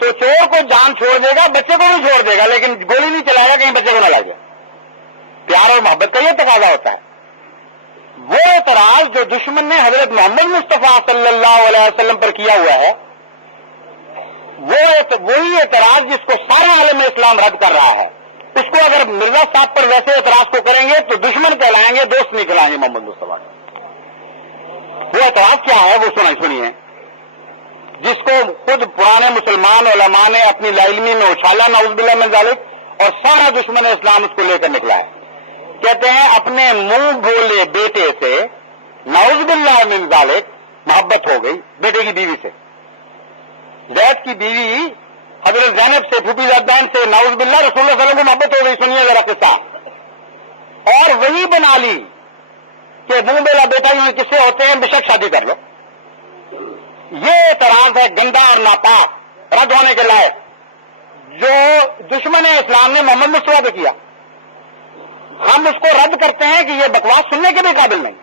تو چور کو جان چھوڑ دے گا، بچے کو نہیں چھوڑ دے گا، لیکن گولی نہیں چلائے گا کہیں بچے کو نہ لگے. پیار اور محبت کا یہ تقاضا ہوتا ہے. وہ اعتراض جو دشمن نے حضرت محمد مصطفیٰ صلی اللہ علیہ وسلم پر کیا ہوا ہے، وہی اعتراض جس کو سارا عالم اسلام رد کر رہا ہے. اس کو اگر مرزا صاحب پر ویسے اعتراض کو کریں گے تو دشمن کہلائیں گے، دوست نہیں کہلائیں گے محمد مصطفیٰ. وہ اعتراض کیا ہے وہ سنیے، جس کو خود پرانے مسلمان علماء نے اپنی لاعلمی میں اچھالا، نعوذ باللہ من ذالک، اور سارا دشمن اسلام اس کو لے کر نکلا ہے. کہتے ہیں اپنے منہ بولے بیٹے سے نعوذ باللہ من ذالک محبت ہو گئی، بیٹے کی بیوی سے. زید کی بیوی حضرت زینب سے، پھوپھی زیدان سے نعوذ باللہ رسول اللہ صلی اللہ علیہ وسلم کو محبت ہو گئی. سنیے ذرا قصہ. اور وہی بنا لی کہ منہ بولا بیٹا یوں کس سے ہوتے ہیں، بے شک شادی کر لو. یہ اعتراض ہے گندا اور ناپاک، رد ہونے کے لائق، جو دشمن اسلام نے محمد مصطفیٰ پہ کیا. ہم اس کو رد کرتے ہیں کہ یہ بکواس سننے کے بھی قابل نہیں.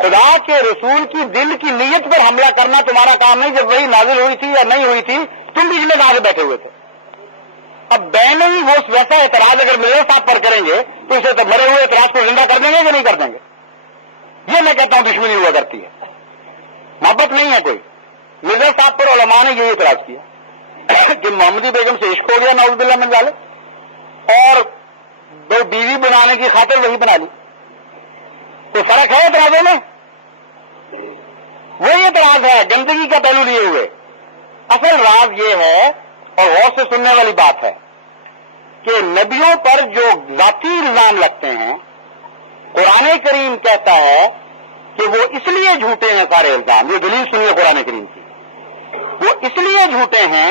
خدا کے رسول کی دل کی نیت پر حملہ کرنا تمہارا کام نہیں. جب وہی نازل ہوئی تھی یا نہیں ہوئی تھی، تم بیچ میں کہاں سے بیٹھے ہوئے تھے؟ اب بین ہی وہ ویسا اعتراض اگر مرزا صاحب پر کریں گے تو اسے تو مرے ہوئے اعتراض کو زندہ کر دیں گے کہ نہیں کر دیں گے؟ یہ میں کہتا ہوں دشمنی ہوا کرتی ہے، محبت نہیں ہے کوئی. مرزا صاحب پر علماء نے یہی اعتراض کیا کہ محمدی بیگم سے عشق ہو گیا، نعوذ باللہ من ذالک، اور دو بیوی بنانے کی خاطر وہی بنا لی. تو فرق ہے اعتراضوں میں؟ وہی اعتراض ہے، گندگی کا پہلو لیے ہوئے. اصل راز یہ ہے اور غور سے سننے والی بات ہے کہ نبیوں پر جو ذاتی الزام لگتے ہیں، قرآن کریم کہتا ہے کہ وہ اس لیے جھوٹے ہیں سارے الزام. یہ دلیل سنیے قرآن کریم کی. وہ اس لیے جھوٹے ہیں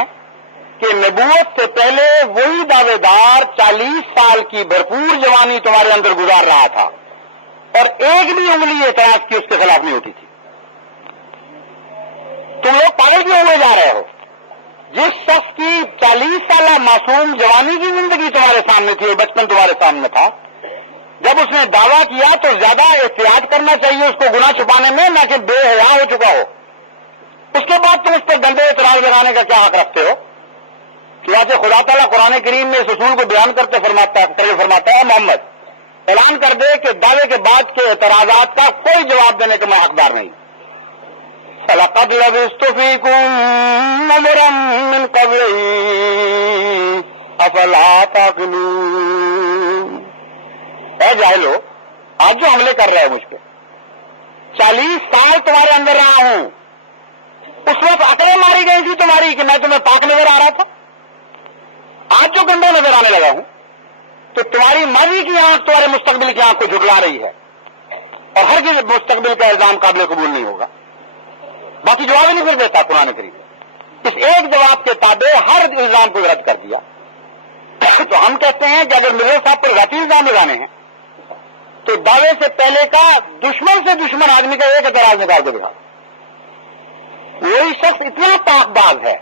کہ نبوت سے پہلے وہی دعوے دار 40 سال کی بھرپور جوانی تمہارے اندر گزار رہا تھا اور ایک بھی انگلی اعتراض کی اس کے خلاف نہیں ہوتی تھی. تم لوگ پاگل کیوں ہوئے جا رہے ہو؟ جس شخص کی 40 سالہ معصوم جوانی کی زندگی تمہارے سامنے تھی اور بچپن تمہارے سامنے تھا، جب اس نے دعویٰ کیا تو زیادہ احتیاط کرنا چاہیے اس کو گناہ چھپانے میں، نہ کہ بے حیا ہو چکا ہو. اس کے بعد تم اس پر گندے اعتراض لگانے کا کیا حق رکھتے ہو؟ چنانچہ خدا تعالیٰ قرآن کریم میں اس اصول کو بیان کرتے فرماتا ہے محمد اعلان کر دے کہ دعوے کے بعد کے اعتراضات کا کوئی جواب دینے کا میں حقدار نہیں. فَلَقَدْ لَبِثْتُ فِيكُمْ عُمُرًا مِّن قَبْلِهِ أَفَلَا تَعْقِلُونَ. اے جاہلو، آج جو حملے کر رہے ہیں مجھ پہ، 40 سال تمہارے اندر رہا ہوں. اس وقت عقلیں ماری گئی تھی تمہاری کہ میں تمہیں پاک نظر آ رہا تھا. آج جو گندا نظر آنے لگا ہوں تو تمہاری ماضی کی آنکھ تمہارے مستقبل کی آنکھ کو جھٹلا رہی ہے، اور ہر چیز مستقبل کا الزام قابل قبول نہیں ہوگا. باقی جواب ہی نہیں پھر دیتا قرآن کریم. اس ایک جواب کے تابع ہر الزام کو رد کر دیا. تو ہم کہتے ہیں کہ اگر مرزا صاحب پر ذاتی الزام لگانے ہیں تو دعوے سے پہلے کا دشمن سے دشمن آدمی کا ایک اعتراض نکال کے دکھا. وہی شخص اتنا پاک باز ہے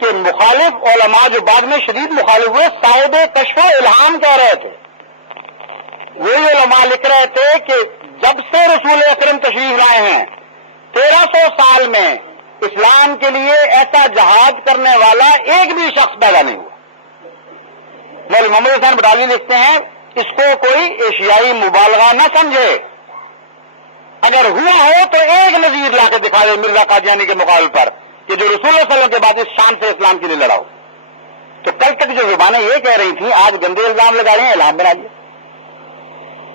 کہ مخالف علماء جو بعد میں شدید مخالف ہوئے صاحب کشف و الہام کہہ رہے تھے. وہی علماء لکھ رہے تھے کہ جب سے رسول اکرم تشریف لائے ہیں 1300 سال میں اسلام کے لیے ایسا جہاد کرنے والا ایک بھی شخص پیدا نہیں ہوا. مولوی محمد حسین بٹالوی لکھتے ہیں اس کو کوئی ایشیائی مبالغہ نہ سمجھے، اگر ہوا ہو تو ایک نظیر لا کے دکھا دے مرزا قادیانی کے مقابل پر کہ جو رسول اللہ صلی اللہ علیہ وسلم کے بعد اس شان سے اسلام کے لیے لڑا ہو۔ تو کل تک جو زبانیں یہ کہہ رہی تھیں آج گندے الزام لگا رہے ہیں الہام بنا لیا۔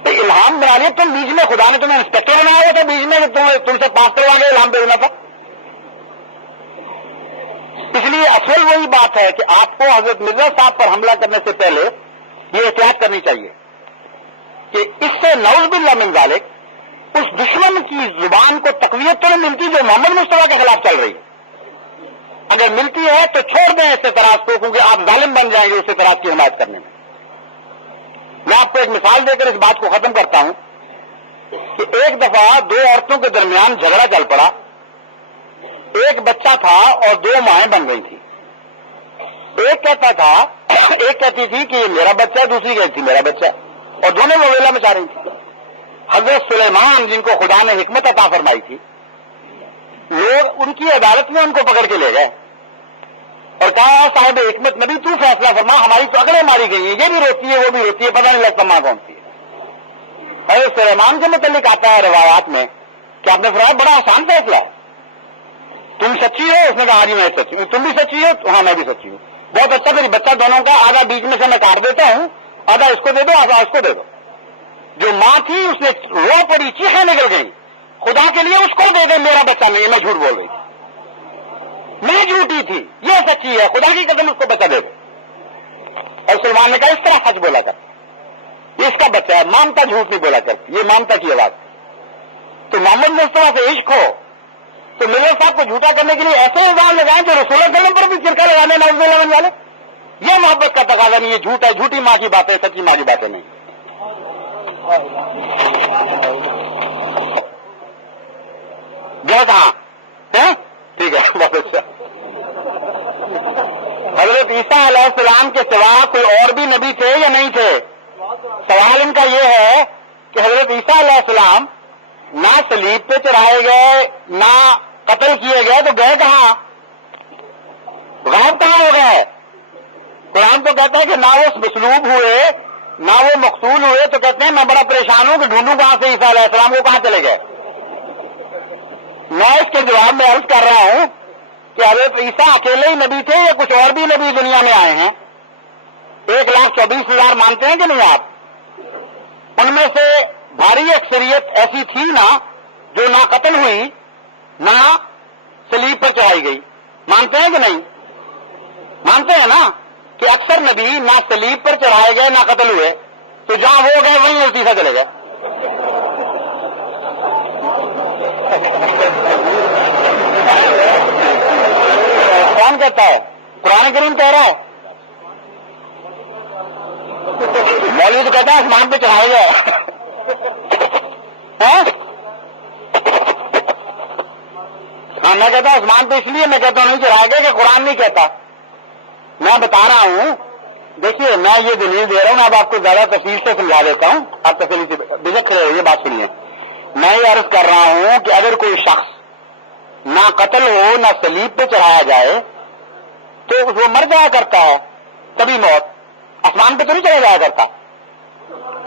تو الہام بنا لیا، تم بیچ میں خدا نے تمہیں انسپیکٹر بنایا ہوا تھا، بیچ میں تم سے پاس کروا کے الہام بھیجنا تھا۔ اس لیے اصل وہی بات ہے کہ آپ کو حضرت مرزا صاحب پر حملہ کرنے سے پہلے یہ احتیاط کرنی چاہیے کہ اس سے نعوذ باللہ من ذالک اس دشمن کی زبان کو تقویت تو نہیں ملتی جو محمد مصطفیٰ کے خلاف چل رہی ہے، اگر ملتی ہے تو چھوڑ دیں اس اعتراض کو، کیونکہ آپ ظالم بن جائیں گے اس اعتراض کی حمایت کرنے میں۔ میں آپ کو ایک مثال دے کر اس بات کو ختم کرتا ہوں کہ ایک دفعہ دو عورتوں کے درمیان جھگڑا چل پڑا، ایک بچہ تھا اور دو مائیں بن گئی تھی۔ ایک کہتی تھی کہ یہ میرا بچہ ہے، دوسری کہتی تھی میرا بچہ ہے، اور دونوں وویلا مچا رہی تھی۔ حضرت سلیمان جن کو خدا نے حکمت عطا فرمائی تھی، لوگ ان کی عدالت میں ان کو پکڑ کے لے گئے اور کہا صاحب حکمت نبی تو فیصلہ فرما، ہماری تو اگلے ماری گئی ہیں، یہ بھی روتی ہے وہ بھی روتی ہے، پتہ نہیں لگتا ماں کون سی ہے۔ حضرت سلیمان کے متعلق آتا ہے روایات میں کہ آپ نے فرمایا بڑا آسان فیصلہ ہے، تم سچی ہو؟ اس نے کہا جی میں سچی ہوں۔ تم بھی سچی ہو؟ ہاں میں بھی سچی ہوں۔ بہت اچھا، میری بچہ دونوں کا آدھا بیچ میں سے میں کاٹ دیتا ہوں، آدھا اس کو دے دو آدھا اس کو دے دو۔ جو ماں تھی اس نے رو پڑی، چیخیں نکل گئی، خدا کے لیے اس کو دے دے، میرا بچہ نہیں ہے، میں جھوٹ بول رہی تھی، میں جھوٹی تھی، یہ سچی ہے، خدا کی قدم اس کو بچہ دے دو۔ اور سلمان نے کہا اس طرح سچ بولا کر، یہ اس کا بچہ ہے، مامتا جھوٹ نہیں بولا کرتی، یہ مامتا کی آواز۔ تو محمد مصطفیٰ سے عشق ہو تو مرزا صاحب کو جھوٹا کرنے کے لیے ایسے الزام لگائیں جو رسول اللہ صلی اللہ علیہ وسلم پر بھی چرکا لگانے نعوذ باللہ من والے، یہ محبت کا تقاضا نہیں، یہ جھوٹ ہے، جھوٹی ماں کی باتیں، سچی ماں کی باتیں نہیں۔ کہاں ٹھیک ہے، بہت اچھا۔ حضرت عیسیٰ علیہ السلام کے سوا کوئی اور بھی نبی تھے یا نہیں تھے؟ سوال ان کا یہ ہے کہ حضرت عیسیٰ علیہ السلام نہ صلیب پہ چڑھائے گئے نہ قتل کیے گئے، تو گئے کہاں؟ غائب کہاں ہو گئے؟ قرآن تو کہتا ہے کہ نہ وہ مصلوب ہوئے نہ وہ مقتول ہوئے، تو کہتے ہیں میں بڑا پریشان ہوں کہ ڈھونڈوں کہاں سے عیسیٰ علیہ السلام کو، کہاں چلے گئے؟ میں اس کے جواب میں عرض کر رہا ہوں کہ حضرت عیسیٰ اکیلے ہی نبی تھے یا کچھ اور بھی نبی دنیا میں آئے ہیں؟ 1,24,000 مانتے ہیں کہ نہیں آپ؟ ان میں سے بھاری اکثریت ایسی تھی نا جو نہ قتل ہوئی نہ صلیب پر چڑھائی گئی، مانتے ہیں کہ نہیں؟ مانتے ہیں نا کہ اکثر نبی نہ صلیب پر چڑھائے گئے نہ قتل ہوئے، تو جہاں وہ گئے وہیں عیسیٰ چلے گئے۔ کون کہتا ہے؟ قرآن کریم کہہ رہا ہے، مولوی تو کہتا ہے آسمان پہ چڑھائے گئے۔ ہاں میں کہتا ہوں آسمان پہ، اس لیے میں کہتا ہوں نہیں چڑھائے گئے کہ قرآن نہیں کہتا۔ میں بتا رہا ہوں، دیکھیے میں یہ دلیل دے رہا ہوں، میں اب آپ کو زیادہ تفصیل سے سمجھا دیتا ہوں، آپ تفصیل سے بجٹ کھڑے ہوئے بات سنیے۔ میں یہ عرض کر رہا ہوں کہ اگر کوئی شخص نہ قتل ہو نہ صلیب پہ چڑھایا جائے تو وہ مر جایا کرتا ہے، کبھی موت، آسمان پہ تو نہیں چلا جایا کرتا۔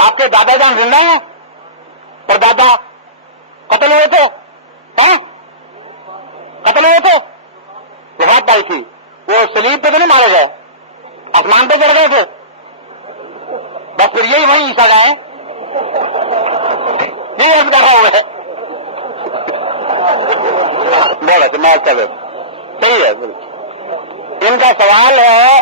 آپ کے دادا جان زندہ ہیں، پر دادا قتل ہوئے تھے، قتل ہوئے تھے، وفات پائی تھی، وہ صلیب پہ تو نہیں مارے گئے، آسمان پہ چڑھ گئے تھے، بس پھر یہی وہیں عیسیٰ گئے ہیں، نہیں عرض کر رہا ہوں میں۔ بہت اچھا، میں صحیح ہے۔ ان کا سوال ہے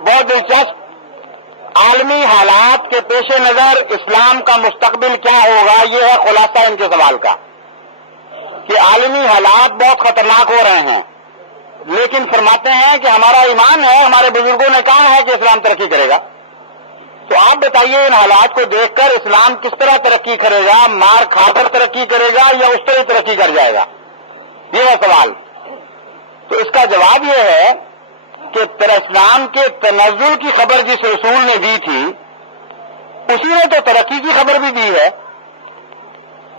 بہت دلچسپ، عالمی حالات کے پیش نظر اسلام کا مستقبل کیا ہوگا؟ یہ ہے خلاصہ ان کے سوال کا کہ عالمی حالات بہت خطرناک ہو رہے ہیں، لیکن فرماتے ہیں کہ ہمارا ایمان ہے، ہمارے بزرگوں نے کہا ہے کہ اسلام ترقی کرے گا۔ تو آپ بتائیے ان حالات کو دیکھ کر اسلام کس طرح ترقی کرے گا؟ مار کھا کر ترقی کرے گا یا اس طرح ترقی کر جائے گا؟ یہ ہے سوال۔ تو اس کا جواب یہ ہے کہ اسلام کے تنزل کی خبر جس رسول نے دی تھی اسی نے تو ترقی کی خبر بھی دی ہے،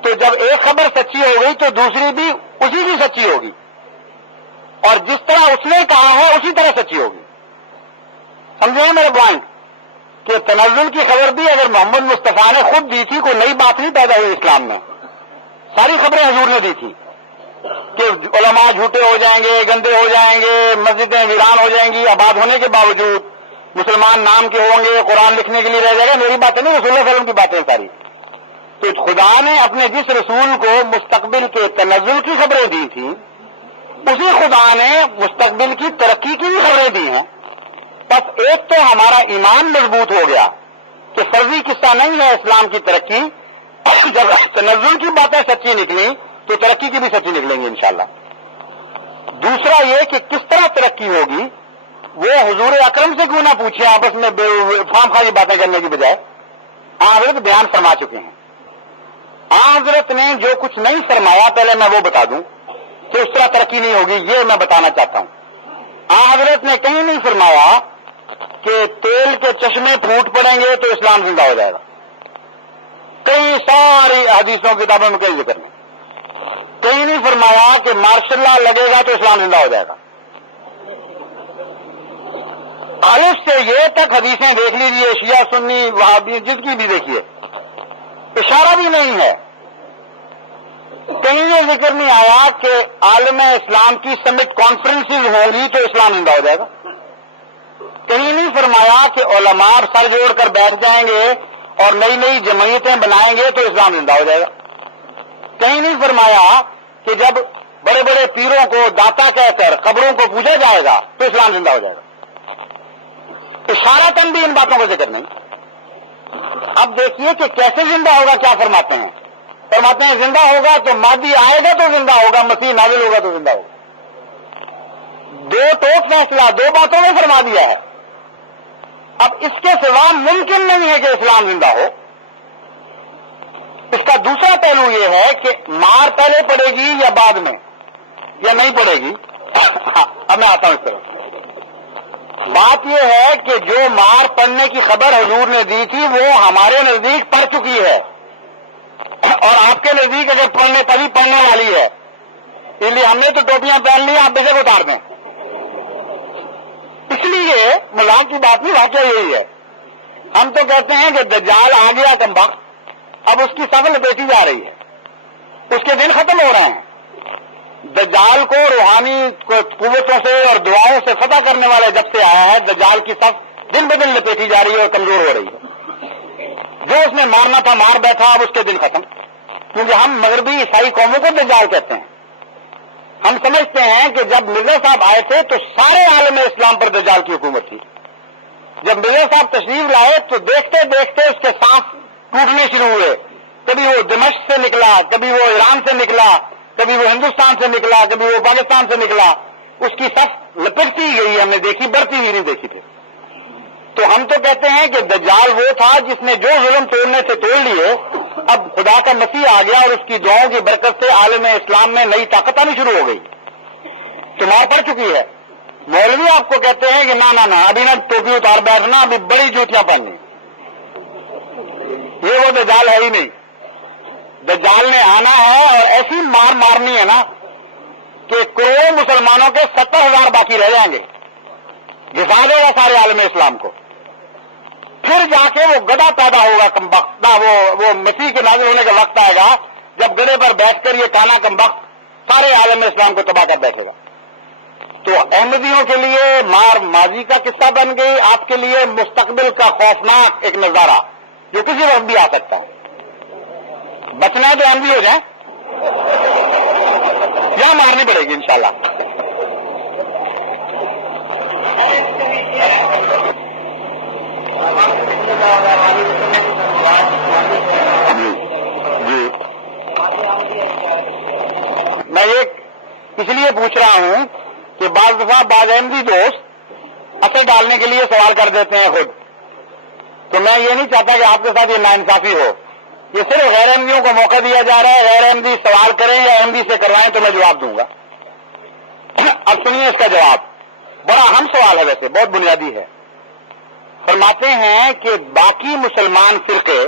تو جب ایک خبر سچی ہو گئی تو دوسری بھی اسی کی سچی ہوگی، اور جس طرح اس نے کہا ہے اسی طرح سچی ہوگی۔ سمجھے میرے پوائنٹ؟ کہ تنزل کی خبر بھی اگر محمد مصطفیٰ نے خود دی تھی، کوئی نئی بات نہیں پیدا ہوئی اسلام میں، ساری خبریں حضور نے دی تھی کہ علماء جھوٹے ہو جائیں گے، گندے ہو جائیں گے، مسجدیں ویران ہو جائیں گی، آباد ہونے کے باوجود مسلمان نام کے ہوں گے، قرآن لکھنے کے لیے رہ جائے گا. میری باتیں نہیں، رسول اللہ صلی اللہ علیہ وسلم کی باتیں ساری. تو خدا نے اپنے جس رسول کو مستقبل کے تنزل کی خبریں دی تھی، اسی خدا نے مستقبل کی ترقی کی بھی خبریں دی ہیں. بس ایک تو ہمارا ایمان مضبوط ہو گیا کہ فرضی قصہ نہیں ہے اسلام کی ترقی. جب تنزل کی باتیں سچی نکلی تو ترقی کی بھی سچی نکلیں گی انشاءاللہ. دوسرا یہ کہ کس طرح ترقی ہوگی وہ حضور اکرم سے کیوں نہ پوچھیں، آپس میں فام خواہی باتیں کرنے کی بجائے. حضرت بیان فرما چکے ہیں. حضرت نے جو کچھ نہیں فرمایا پہلے میں وہ بتا دوں کہ اس طرح ترقی نہیں ہوگی، یہ میں بتانا چاہتا ہوں. حضرت نے کہیں نہیں فرمایا کہ تیل کے چشمے پھوٹ پڑیں گے تو اسلام زندہ ہو جائے گا. کئی ساری حدیثوں کتابوں میں کئی ذکر نہیں. کہیں نہیں فرمایا کہ مارشل لا لگے گا تو اسلام زندہ ہو جائے گا. الف سے یہ تک حدیثیں دیکھ لیجیے، شیعہ سنی وہابی جس کی بھی دیکھیے، اشارہ بھی نہیں ہے. کہیں یہ ذکر نہیں آیا کہ عالم اسلام کی سمٹ کانفرنسز ہوں گی تو اسلام زندہ ہو جائے گا. کہیں نہیں فرمایا کہ علماء سر جوڑ کر بیٹھ جائیں گے اور نئی نئی جمعیتیں بنائیں گے تو اسلام زندہ ہو جائے گا. کہیں نہیں فرمایا کہ جب بڑے بڑے پیروں کو داتا کہہ کر قبروں کو پوجا جائے گا تو اسلام زندہ ہو جائے گا. اشارہ تن بھی ان باتوں کا ذکر نہیں. اب دیکھیے کہ کیسے زندہ ہوگا. کیا فرماتے ہیں؟ فرماتے ہیں زندہ ہوگا تو مہدی آئے گا تو زندہ ہوگا، مسیح نازل ہوگا تو زندہ ہوگا. دو ٹوک فیصلہ دو باتوں میں فرما دیا ہے. اب اس کے سوا ممکن نہیں ہے کہ اسلام زندہ ہو. اس کا دوسرا پہلو یہ ہے کہ مار پہلے پڑے گی یا بعد میں، یا نہیں پڑے گی. اب میں آتا ہوں اس طرح. بات یہ ہے کہ جو مار پڑنے کی خبر حضور نے دی تھی وہ ہمارے نزدیک پڑ چکی ہے، اور آپ کے نزدیک اگر پڑنے والی ہے. اس لیے ہم نے تو ٹوپیاں پہن لی، آپ بے شک اتار دیں. اس لیے مذاق کی بات نہیں، واقعہ یہی ہے. ہم تو کہتے ہیں کہ دجال آ گیا کمبخت، اب اس کی صف لپیٹی جا رہی ہے، اس کے دن ختم ہو رہے ہیں. دجال کو روحانی قوتوں سے اور دعاؤں سے فتح کرنے والے جب سے آیا ہے، دجال کی صف دن بدن لپیٹی جا رہی ہے اور کمزور ہو رہی ہے. جو اس نے مارنا تھا مار بیٹھا، اب اس کے دن ختم. کیونکہ ہم مغربی عیسائی قوموں کو دجال کہتے ہیں. ہم سمجھتے ہیں کہ جب مرزا صاحب آئے تھے تو سارے عالم اسلام پر دجال کی حکومت تھی. جب مرزا صاحب تشریف لائے تو دیکھتے دیکھتے اس کے سانس ٹوٹنے شروع ہوئے. کبھی وہ دمشق سے نکلا، کبھی وہ ایران سے نکلا، کبھی وہ ہندوستان سے نکلا، کبھی وہ پاکستان سے نکلا. اس کی صف لپٹتی گئی، ہم نے دیکھی، بڑھتی ہوئی نہیں دیکھی تھی. تو ہم تو کہتے ہیں کہ دجال وہ تھا جس نے جو ظلم توڑنے سے توڑ لیے. اب خدا کا مسیح آ گیا اور اس کی دعاؤں کی برکت سے عالم اسلام میں نئی طاقت آنی شروع ہو گئی. تمہار پڑ چکی ہے. مولوی آپ کو کہتے ہیں کہ نہ ابھی نہ ٹوپی اتار بیٹھنا، ابھی بڑی جوتیاں پہننی. یہ وہ دجال ہے ہی نہیں. دجال نے آنا ہے اور ایسی مار مارنی ہے نا کہ کروڑوں مسلمانوں کے 70,000 باقی رہ جائیں گے. گھسا دے گا سارے عالم اسلام کو. پھر جا کے وہ گدھا پیدا ہوگا کمبخت. وہ مسیح کے نازل ہونے کا وقت آئے گا جب گدھے پر بیٹھ کر یہ کانا کمبخت سارے عالم اسلام کو تباہ کر بیٹھے گا. تو احمدیوں کے لیے مار ماضی کا قصہ بن گئی، آپ کے لیے مستقبل کا خوفناک ایک نظارہ جو کسی وقت بھی آ سکتا ہے. بچنا ہے تو ہم بھی ہو جائیں، یا مارنی پڑے گی انشاءاللہ. جی میں یہ اس لیے پوچھ رہا ہوں کہ بعض دفعہ بعض احمدی دوست اثر ڈالنے کے لیے سوال کر دیتے ہیں خود. تو میں یہ نہیں چاہتا کہ آپ کے ساتھ یہ ناانصافی ہو. یہ صرف غیر احمدیوں کو موقع دیا جا رہا ہے. غیر احمدی سوال کریں یا احمدی سے کروائیں تو میں جواب دوں گا. اب سنیے اس کا جواب. بڑا اہم سوال ہے، ویسے بہت بنیادی ہے. فرماتے ہیں کہ باقی مسلمان فرقے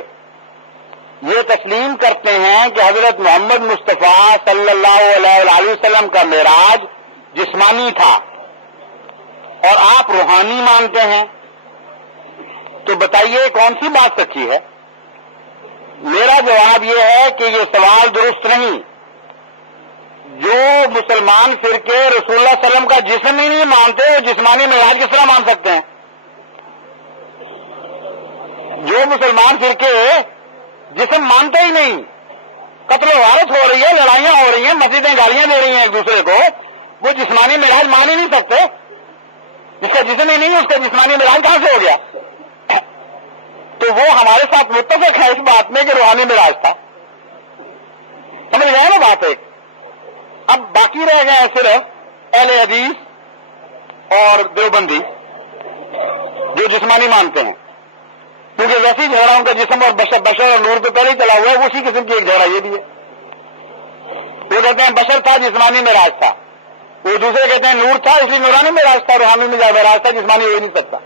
یہ تسلیم کرتے ہیں کہ حضرت محمد مصطفیٰ صلی اللہ علیہ وسلم کا معراج جسمانی تھا اور آپ روحانی مانتے ہیں. تو بتائیے کون سی بات سچی ہے؟ میرا جواب یہ ہے کہ یہ سوال درست نہیں. جو مسلمان فرقے رسول اللہ صلی اللہ علیہ وسلم کا جسم ہی نہیں مانتے وہ جسمانی معراج کس طرح مان سکتے ہیں؟ جو مسلمان فرقے جسم مانتے ہی نہیں، قتل و غارت ہو رہی ہے، لڑائیاں ہو رہی ہیں، مسجدیں گالیاں دے رہی ہیں ایک دوسرے کو، وہ جسمانی معراج مان ہی نہیں سکتے. جس کا جسم ہی نہیں ہے اس کا جسمانی معراج کہاں سے ہو گیا؟ تو وہ ہمارے ساتھ متفق ہے اس بات میں کہ روحانی معراج تھا. سمجھ گئے نا بات ایک؟ اب باقی رہ گئے ہیں صرف اہل حدیث اور دیوبندی جو جسمانی مانتے ہیں، کیونکہ ویسے ہی جھگڑا ان کا جسم اور بشر اور نور پہ پہلے ہی چلا ہوا ہے، اسی قسم کی ایک جھگڑا یہ بھی ہے. وہ کہتے ہیں بشر تھا جسمانی معراج تھا، وہ دوسرے کہتے ہیں نور تھا اس لیے نورانی معراج تھا، روحانی معراج تھا جسمانی ہو ہی نہیں سکتا.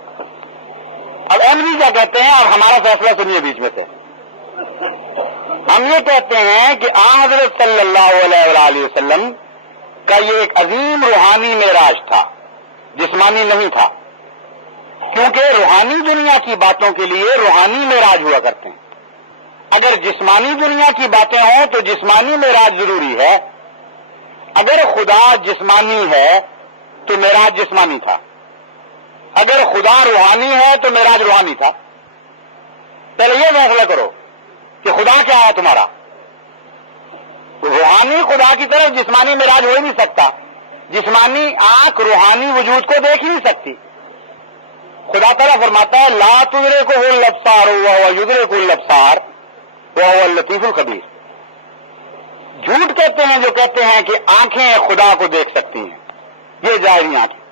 اب احمدی کیا کہتے ہیں؟ اور ہمارا فیصلہ سنیے بیچ میں سے. ہم یہ کہتے ہیں کہ آن حضرت صلی اللہ علیہ وآلہ وسلم کا یہ ایک عظیم روحانی معراج تھا، جسمانی نہیں تھا، کیونکہ روحانی دنیا کی باتوں کے لیے روحانی معراج ہوا کرتے ہیں. اگر جسمانی دنیا کی باتیں ہوں تو جسمانی معراج ضروری ہے. اگر خدا جسمانی ہے تو معراج جسمانی تھا، اگر خدا روحانی ہے تو معراج روحانی تھا. پہلے یہ فیصلہ کرو کہ خدا کیا ہے تمہارا. روحانی خدا کی طرف جسمانی معراج ہو ہی نہیں سکتا. جسمانی آنکھ روحانی وجود کو دیکھ ہی نہیں سکتی. خدا تعالیٰ فرماتا ہے لا تدرکہ الابصار وہو یدرک الابصار وہو اللطیف الخبیر. جھوٹ کہتے ہیں جو کہتے ہیں کہ آنکھیں خدا کو دیکھ سکتی ہیں، یہ ظاہری آنکھیں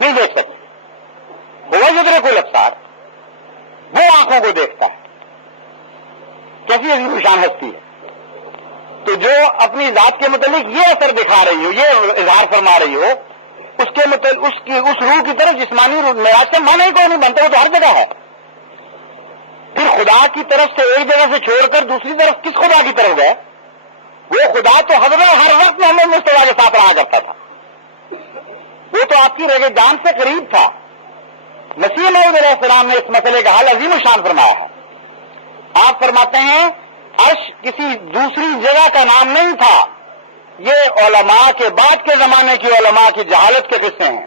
نہیں دیکھ سکتی. وہو یدرک الابصار، وہ آنکھوں کو دیکھتا ہے. کیسی عظیم شان ہستی ہے. تو جو اپنی ذات کے متعلق یہ اثر دکھا رہی ہو، یہ اظہار فرما رہی ہو، اس کے متعلق اس روح کی طرف جسمانی معراج سے معنی ہی کوئی نہیں بنتا. وہ تو ہر جگہ ہے. پھر خدا کی طرف سے ایک جگہ سے چھوڑ کر دوسری طرف کس خدا کی طرف گئے؟ وہ خدا تو ہر وقت محمد مصطفیٰ کے ساتھ رہا کرتا تھا. وہ تو آپ کی رگ جان سے قریب تھا. مسیح موعود علیہ السلام نے اس مسئلے کا حل عظیم الشان فرمایا ہے. آپ فرماتے ہیں عرش کسی دوسری جگہ کا نام نہیں تھا. یہ علماء کے بعد کے زمانے کی علماء کی جہالت کے قصے ہیں.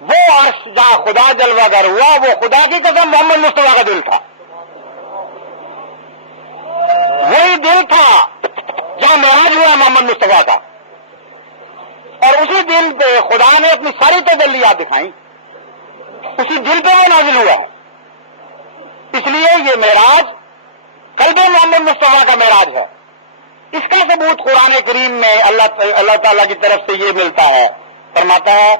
وہ عرش جہاں خدا جلوہ گر ہوا وہ خدا کی قسم محمد مصطفیٰ کا دل تھا. وہی دل تھا جہاں معراج ہوا محمد مصطفیٰ کا، اور اسی دل پہ خدا نے اپنی ساری تجلیات دکھائیں. اسی دل پہ وہ نازل ہوا ہے. اس لیے یہ معراج قلب محمد مصطفیٰ کا معراج ہے. اس کا ثبوت قرآن کریم میں اللہ تعالیٰ کی طرف سے یہ ملتا ہے. فرماتا ہے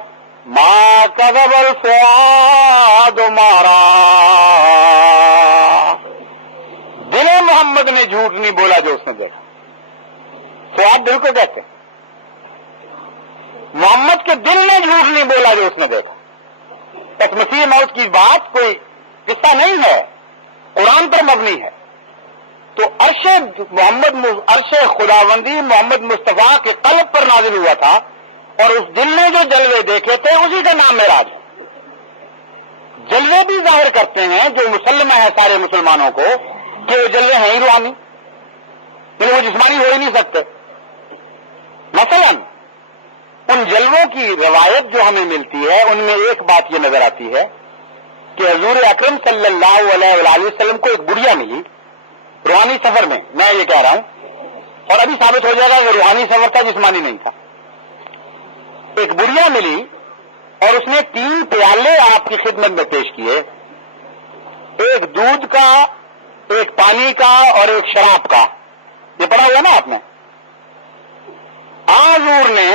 ما کذب الفؤاد ما رأى، دل محمد نے جھوٹ نہیں بولا جو اس نے دیکھا. فؤاد دل کو کہتے ہیں. محمد کے دل نے جھوٹ نہیں بولا جو اس نے دیکھا. بس مسیح موت کی بات کوئی قصہ نہیں ہے، قرآن پر مبنی ہے. تو عرش خداوندی محمد مصطفیٰ کے قلب پر نازل ہوا تھا، اور اس دل نے جو جلوے دیکھے تھے اسی کا نام معراج ہے. جلوے بھی ظاہر کرتے ہیں جو مسلمہ ہے سارے مسلمانوں کو کہ وہ جلوے ہیں ہی روحانی، لیکن وہ جسمانی ہو ہی نہیں سکتے. مثلا ان جلووں کی روایت جو ہمیں ملتی ہے ان میں ایک بات یہ نظر آتی ہے کہ حضور اکرم صلی اللہ علیہ وآلہ وسلم کو ایک بڑھیا ملی روحانی سفر میں. میں یہ کہہ رہا ہوں اور ابھی ثابت ہو جائے گا کہ روحانی سفر تھا، جسمانی نہیں تھا. ایک بڑھیا ملی اور اس نے 3 پیالے آپ کی خدمت میں پیش کیے، ایک دودھ کا، ایک پانی کا اور ایک شراب کا. یہ پڑھا ہوا نا آپ نے. حضور نے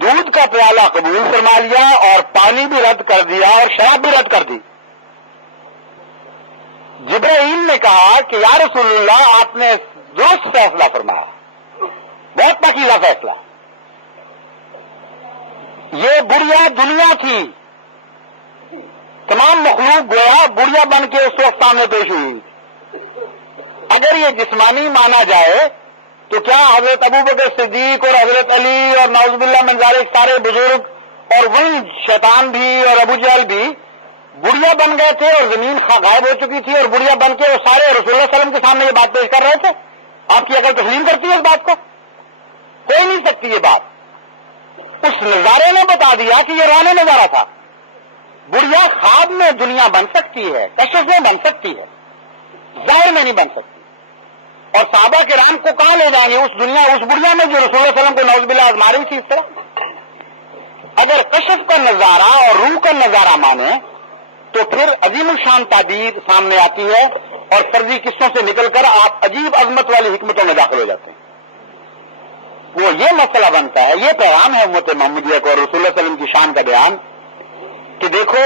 دودھ کا پیالہ قبول فرما لیا اور پانی بھی رد کر دیا اور شراب بھی رد کر دی. جبرائیل نے کہا کہ یا رسول اللہ آپ نے درست فیصلہ فرمایا، بہت پاکیزہ فیصلہ. یہ بڑھیا دنیا تھی، تمام مخلوق گویا بڑھیا بن کے اس وقت سامنے پیش ہوئی. اگر یہ جسمانی مانا جائے تو کیا حضرت ابوبکر صدیق اور حضرت علی اور نعوذ باللہ من ذالک سارے بزرگ اور وہی شیطان بھی اور ابو جہل بھی بڑھیا بن گئے تھے اور زمین غائب ہو چکی تھی اور بڑھیا بن کے وہ سارے رسول اللہ علیہ وسلم کے سامنے یہ بات پیش کر رہے تھے. آپ کی عقل تسلیم کرتی ہے اس بات کو؟ کوئی نہیں سکتی یہ بات. اس نظارے نے بتا دیا کہ یہ روحانی نظارہ تھا. بڑھیا خواب میں دنیا بن سکتی ہے، کشف میں بن سکتی ہے، ظاہر میں نہیں بن سکتی. اور صحابہ کرام کو کہاں لے جائیں گے اس دنیا، اس بڑھیا میں جو رسول اللہ علیہ وسلم کو نعوذ باللہ آزما رہی تھی اس طرح؟ اگر کشف کا نظارہ اور روح کا نظارہ مانے تو پھر عظیم الشان تعبیر سامنے آتی ہے اور فرضی قصوں سے نکل کر آپ عجیب عظمت والی حکمتوں میں داخل ہو جاتے ہیں. وہ یہ مسئلہ بنتا ہے، یہ پیغام ہے امت محمدیہ کو اور رسول اللہ علیہ وسلم کی شان کا بیان کہ دیکھو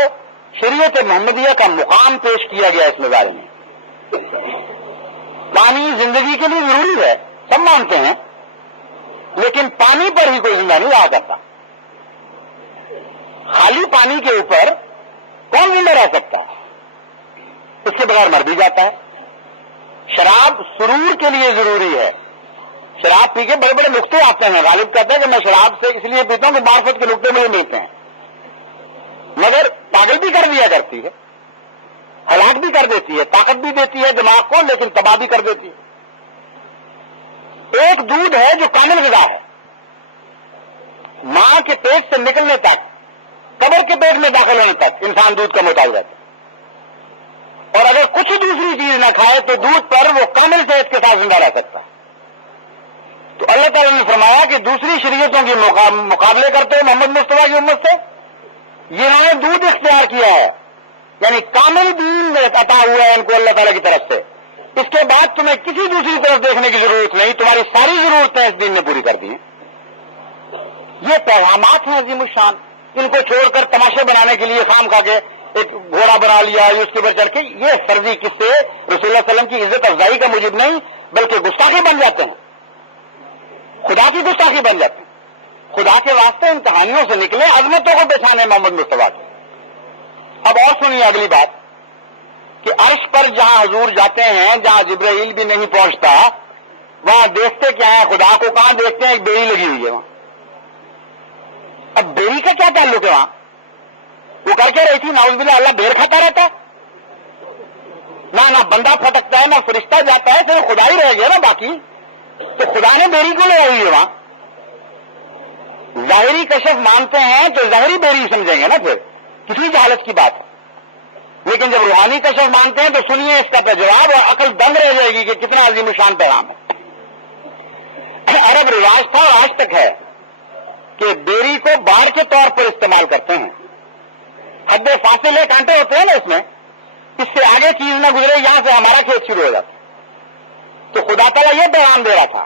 شریعت محمدیہ کا مقام پیش کیا گیا اس نظارے میں. پانی زندگی کے لیے ضروری ہے، سب مانتے ہیں، لیکن پانی پر ہی کوئی زندہ نہیں رہا کرتا. خالی پانی کے اوپر کون زندہ رہ سکتا ہے؟ اس کے بغیر مر بھی جاتا ہے. شراب سرور کے لیے ضروری ہے. شراب پی کے بڑے بڑے نقطے آتے ہیں. غالب کہتا ہے کہ میں شراب سے اس لیے پیتا ہوں کہ معرفت کے نقطے مجھے ملتے ہیں، مگر پاگل بھی کر دیا کرتی ہے، ہلاک بھی کر دیتی ہے، طاقت بھی دیتی ہے دماغ کو، لیکن تباہ بھی کر دیتی ہے. ایک دودھ ہے جو کامل غذا ہے، ماں کے پیٹ سے نکلنے تک، قبر کے پیٹ میں داخل ہونے تک انسان دودھ کا محتاج رہتا ہے. اور اگر کچھ دوسری چیز نہ کھائے تو دودھ پر وہ کامل صحت کے ساتھ زندہ رہ سکتا ہے. تو اللہ تعالیٰ نے فرمایا کہ دوسری شریعتوں کے مقابلے کرتے ہیں محمد مصطفیٰ کی امت سے، جنہوں نے دودھ اختیار کیا ہے، یعنی کامل دین عطا ہوا ہے ان کو اللہ تعالیٰ کی طرف سے. اس کے بعد تمہیں کسی دوسری طرف دیکھنے کی ضرورت نہیں، تمہاری ساری ضرورتیں اس دین نے پوری کر دی ہیں. یہ پیغامات ہیں عظیم الشان. ان کو چھوڑ کر تماشے بنانے کے لیے خام کھا کے ایک گھوڑا بنا لیا، اس کے اوپر چڑھ کے، یہ فرضی قصے رسول اللہ علیہ وسلم کی عزت افزائی کا موجب نہیں بلکہ گستاخی بن جاتے ہیں، خدا کی گستاخی بن جاتے ہیں. خدا کے واسطے ان کہانیوں سے نکلے، عظمتوں کو پہچانے محمد مصطفیٰ کے. اب اور سنیے اگلی بات کہ عرش پر جہاں حضور جاتے ہیں، جہاں جبرائیل بھی نہیں پہنچتا، وہاں دیکھتے کیا ہیں؟ خدا کو کہاں دیکھتے ہیں؟ ایک بیڑی لگی ہوئی ہے وہاں. اب بیڑی کا کیا تعلق ہے وہاں؟ وہ کر کے رہی تھی نعوذ باللہ اللہ بیر کھاتا رہتا ہے؟ نہ بندہ پھٹکتا ہے، نہ فرشتہ جاتا ہے، صرف خدا ہی رہ گیا نا باقی. تو خدا نے بیڑی کو لگائی ہوئی ہے وہاں. ظاہری کشف مانتے ہیں تو ظاہری بیڑی سمجھیں گے نا، پھر کسی جہالت کی بات ہے. لیکن جب روحانی کشف مانتے ہیں تو سنیے اس کا جواب، اور عقل دنگ رہ جائے گی کہ کتنا عظیم الشان پیغام ہے. عرب رواج تھا اور آج تک ہے کہ بیڑی کو بار کے طور پر استعمال کرتے ہیں. حد فاصلے کانٹے ہوتے ہیں نا اس میں، اس سے آگے چیز نہ گزرے، یہاں سے ہمارا کھیت شروع ہو جاتا. تو خدا تعالیٰ یہ پیغام دے رہا تھا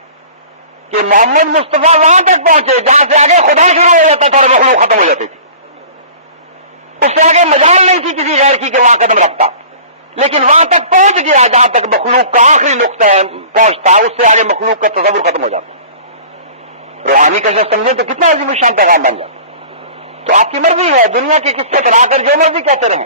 کہ محمد مصطفیٰ وہاں تک پہنچے جہاں سے آگے خدا شروع ہو جاتا تھا اور مخلوق ختم ہو جاتی تھی. اس سے آگے مجال نہیں تھی کسی غیر کی کہ وہاں قدم رکھتا، لیکن وہاں تک پہنچ گیا جہاں تک مخلوق کا آخری نقطہ پہنچتا، اس سے آگے مخلوق کا تصور ختم ہو جاتا. روحانی کشف سمجھے تو کتنا عظیم الشان پیغام بن جاتا. تو آپ کی مرضی ہے، دنیا کے قصے بنا کر جو مرضی کہتے رہیں،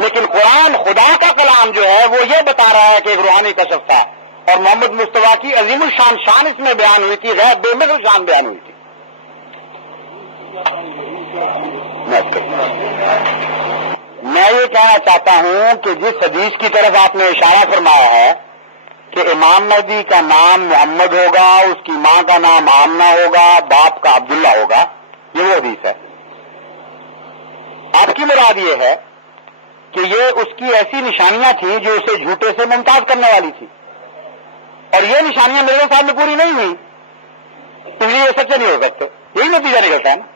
لیکن قرآن خدا کا کلام جو ہے وہ یہ بتا رہا ہے کہ ایک روحانی کشف تھا اور محمد مصطفیٰ کی عظیم الشان شان اس میں بیان ہوئی تھی، غیر بے مثل شان بیان ہوئی تھی. میں یہ کہنا چاہتا ہوں کہ جس حدیث کی طرف آپ نے اشارہ فرمایا ہے کہ امام مہدی کا نام محمد ہوگا، اس کی ماں کا نام آمنہ ہوگا، باپ کا عبداللہ ہوگا، یہ وہ حدیث ہے. آپ کی مراد یہ ہے کہ یہ اس کی ایسی نشانیاں تھیں جو اسے جھوٹے سے ممتاز کرنے والی تھی، اور یہ نشانیاں میرے ساتھ میں پوری نہیں ہوئی، اس لیے یہ سچے نہیں ہو سکتے. یہی نتیجہ نکلتا ہے نا.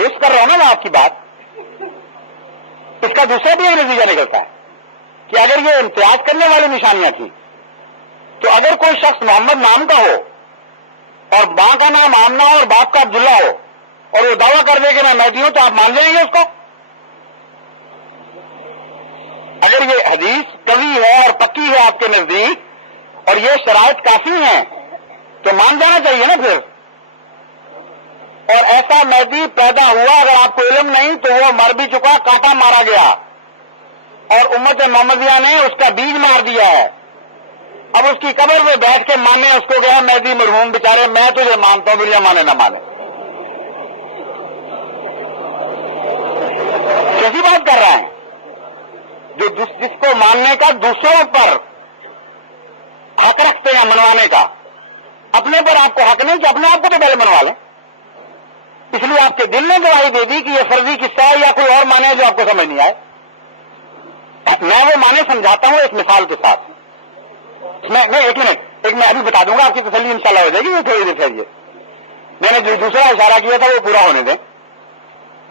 یہ کر رہا ہوں نا میں آپ کی بات. اس کا دوسرا بھی یہ نتیجہ نکلتا ہے کہ اگر یہ امتیاز کرنے والی نشانیاں تھیں تو اگر کوئی شخص محمد نام کا ہو اور ماں کا نام آمنہ اور باپ کا عبداللہ ہو اور وہ دعویٰ کر دے کہ میں مہدی ہوں، تو آپ مان جائیں گے اس کو؟ اگر یہ حدیث قوی ہے اور پکی ہے آپ کے نزدیک اور یہ شرائط کافی ہیں تو مان جانا چاہیے نا پھر. اور ایسا مہدی پیدا ہوا، اگر آپ کو علم نہیں تو وہ مر بھی چکا، کانٹا مارا گیا اور امت محمدیہ نے اس کا بیج مار دیا ہے. اب اس کی قبر میں بیٹھ کے مانے اس کو گیا مہدی مرحوم بیچارے، میں تجھے مانتا ہوں، دنیا مانے نہ مانے. کیسی بات کر رہا ہے؟ جس کو ماننے کا دوسروں پر حق رکھتے ہیں منوانے کا، اپنے پر آپ کو حق نہیں کہ اپنے آپ کو تو پہلے منوا لیں. اس لیے آپ کے دل نے گواہی دے دی کہ یہ فرضی قصہ ہے یا کوئی اور مانے جو آپ کو سمجھ نہیں آئے. میں وہ مانے سمجھاتا ہوں ایک مثال کے ساتھ. ایک منٹ میں ابھی بتا دوں گا، آپ کی تسلی انشاءاللہ ہو جائے گی. یہ تھوڑی دیر ٹھہریے، میں نے جو دوسرا اشارہ کیا تھا وہ پورا ہونے دیں.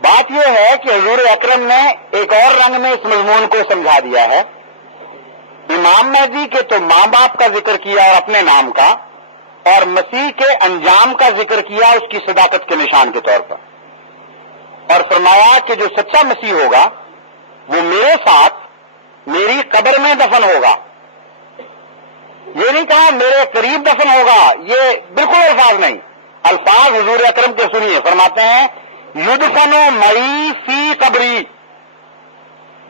بات یہ ہے کہ حضور اکرم نے ایک اور رنگ میں اس مضمون کو سمجھا دیا ہے. امام مہدی کے تو ماں باپ کا ذکر کیا اور اپنے نام کا، اور مسیح کے انجام کا ذکر کیا اس کی صداقت کے نشان کے طور پر، اور فرمایا کہ جو سچا مسیح ہوگا وہ میرے ساتھ میری قبر میں دفن ہوگا. یہ نہیں کہا میرے قریب دفن ہوگا، یہ بالکل الفاظ نہیں. الفاظ حضور اکرم کے سنیے، فرماتے ہیں یدفن مئی فی قبری،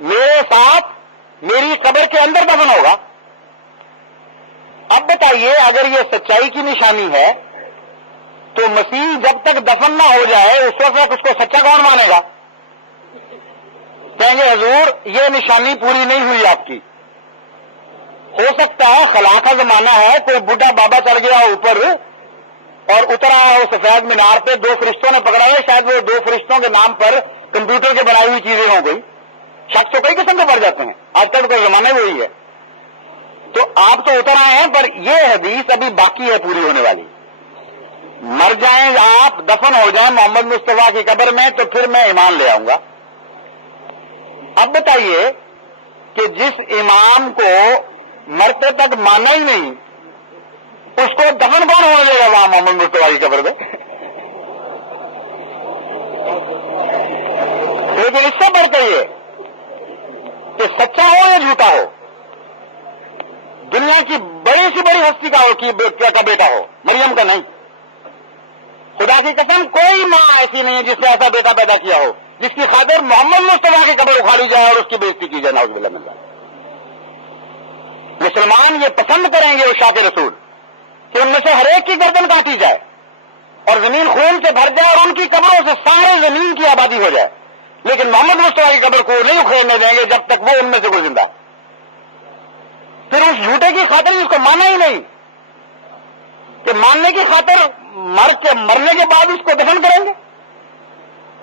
میرے ساتھ میری قبر کے اندر دفن ہوگا. اب بتائیے اگر یہ سچائی کی نشانی ہے تو مسیح جب تک دفن نہ ہو جائے اس وقت اس کو سچا کون مانے گا؟ کہیں گے حضور یہ نشانی پوری نہیں ہوئی آپ کی. ہو سکتا ہے خلا کا زمانہ ہے، کوئی بڈھا بابا چڑھ گیا اوپر اور اترا ہو سفید مینار پہ، 2 فرشتوں نے پکڑا ہے، شاید وہ 2 فرشتوں کے نام پر کمپیوٹر کے بنائی ہوئی چیزیں ہو گئی. شک تو کئی قسم کے بڑھ جاتے ہیں، آج کل کا زمانہ وہی ہے. تو آپ تو اتر آئے ہیں، پر یہ حدیث ابھی باقی ہے پوری ہونے والی. مر جائیں آپ، دفن ہو جائیں محمد مصطفیٰ کی قبر میں تو پھر میں ایمان لے آؤں گا. اب بتائیے کہ جس امام کو مرتے تک مانا ہی نہیں، اس کو دفن کون ہونے دے گا وہاں محمد مصطفیٰ کی قبر میں؟ لیکن اس سے بڑھ کے یہ کہ سچا ہو یا جھوٹا ہو، دنیا کی بڑی سی بڑی ہستی کا بیٹا ہو، مریم کا نہیں. خدا کی قسم کوئی ماں ایسی نہیں ہے جس نے ایسا بیٹا پیدا کیا ہو جس کی خاطر محمد مصطفیٰ کی قبر اکھاڑی جائے اور اس کی بےزتی کی جائے. نعوذ باللہ من ذالک. مسلمان یہ پسند کریں گے وہ شاہ رسول کہ ان میں سے ہر ایک کی گردن کاٹی جائے اور زمین خون سے بھر جائے اور ان کی قبروں سے سارے زمین کی آبادی ہو جائے، لیکن محمد مصطفیٰ کی قبر کو نہیں اکھیڑنے دیں گے جب تک وہ ان میں سے کوئی زندہ. پھر اس جھوٹے کی خاطر اس کو مانا ہی نہیں کہ ماننے کی خاطر مرنے کے بعد اس کو دفن کریں گے.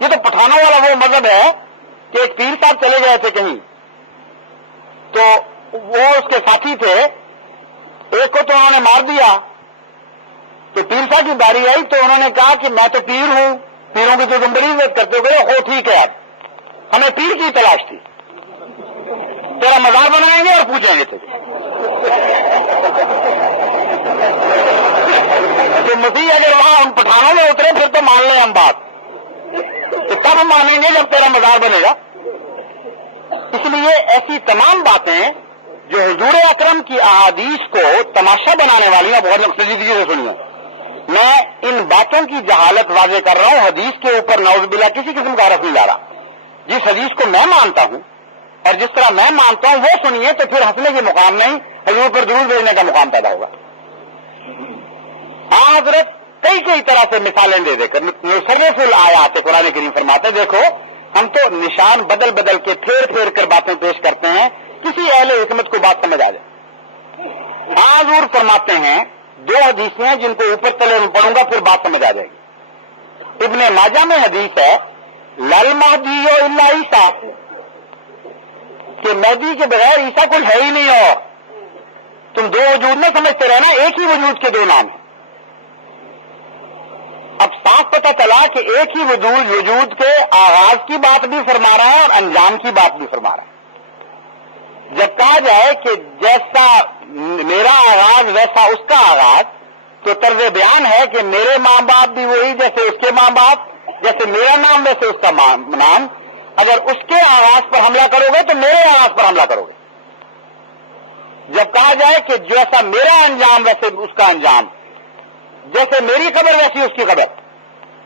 یہ تو پٹھانوں والا وہ مذہب ہے کہ ایک پیر صاحب چلے گئے تھے کہیں، تو وہ اس کے ساتھی تھے، ایک کو تو انہوں نے مار دیا. تو پیر صاحب کی باری آئی تو انہوں نے کہا کہ میں تو پیر ہوں، پیروں کی تو تم بڑی عزت کرتے ہو. ہو ٹھیک ہے، اب ہمیں پیر کی تلاش تھی، تیرا مزار بنائیں گے اور پوچھیں گے تجھے. تو مسیح اگر وہاں ان پٹھانوں میں اترے پھر تو مان لیں ہم بات، تو تب ہم مانیں گے جب تیرا مزار بنے گا. اس لیے ایسی تمام باتیں جو حضور اکرم کی احادیث کو تماشا بنانے والی ہیں، بہت سنجیدگی سے سنیے. میں ان باتوں کی جہالت واضح کر رہا ہوں، حدیث کے اوپر نعوذ باللہ کسی قسم کا حرف نہیں لا رہا. جس حدیث کو میں مانتا ہوں اور جس طرح میں مانتا ہوں وہ سنیے تو پھر ہنسنے کے مقام نہیں، حضور پر درود بھیجنے کا مقام پیدا ہوگا. حضرت کئی طرح سے مثالیں دے دے کر مصرف الآیات قرآن کریم فرماتے، دیکھو ہم تو نشان بدل بدل کے پھیر کر باتیں پیش کرتے ہیں، کسی اہل حکمت کو بات سمجھ آ جائے. حضور فرماتے ہیں 2 حدیثیں ہیں جن کو اوپر تلے میں پڑھوں گا پھر بات سمجھ آ جائے گی. ابن ماجہ میں حدیث ہے لل مہدی الا عیسیٰ، کہ مہدی کے بغیر عیسیٰ کوئی ہے ہی نہیں. اور تم 2 وجود نہ سمجھتے رہنا، ایک ہی وجود کے 2 نام ہیں. اب صاف پتہ چلا کہ ایک ہی وجود کے آغاز کی بات بھی فرما رہا ہے اور انجام کی بات بھی فرما رہا ہے. جب کہا جائے کہ جیسا میرا آغاز ویسا اس کا آغاز، تو طرز بیان ہے کہ میرے ماں باپ بھی وہی جیسے اس کے ماں باپ، جیسے میرا نام ویسے اس کا نام. اگر اس کے آغاز پر حملہ کرو گے تو میرے آغاز پر حملہ کرو گے. جب کہا جائے کہ جیسا میرا انجام ویسے اس کا انجام، جیسے میری خبر ویسی اس کی خبر،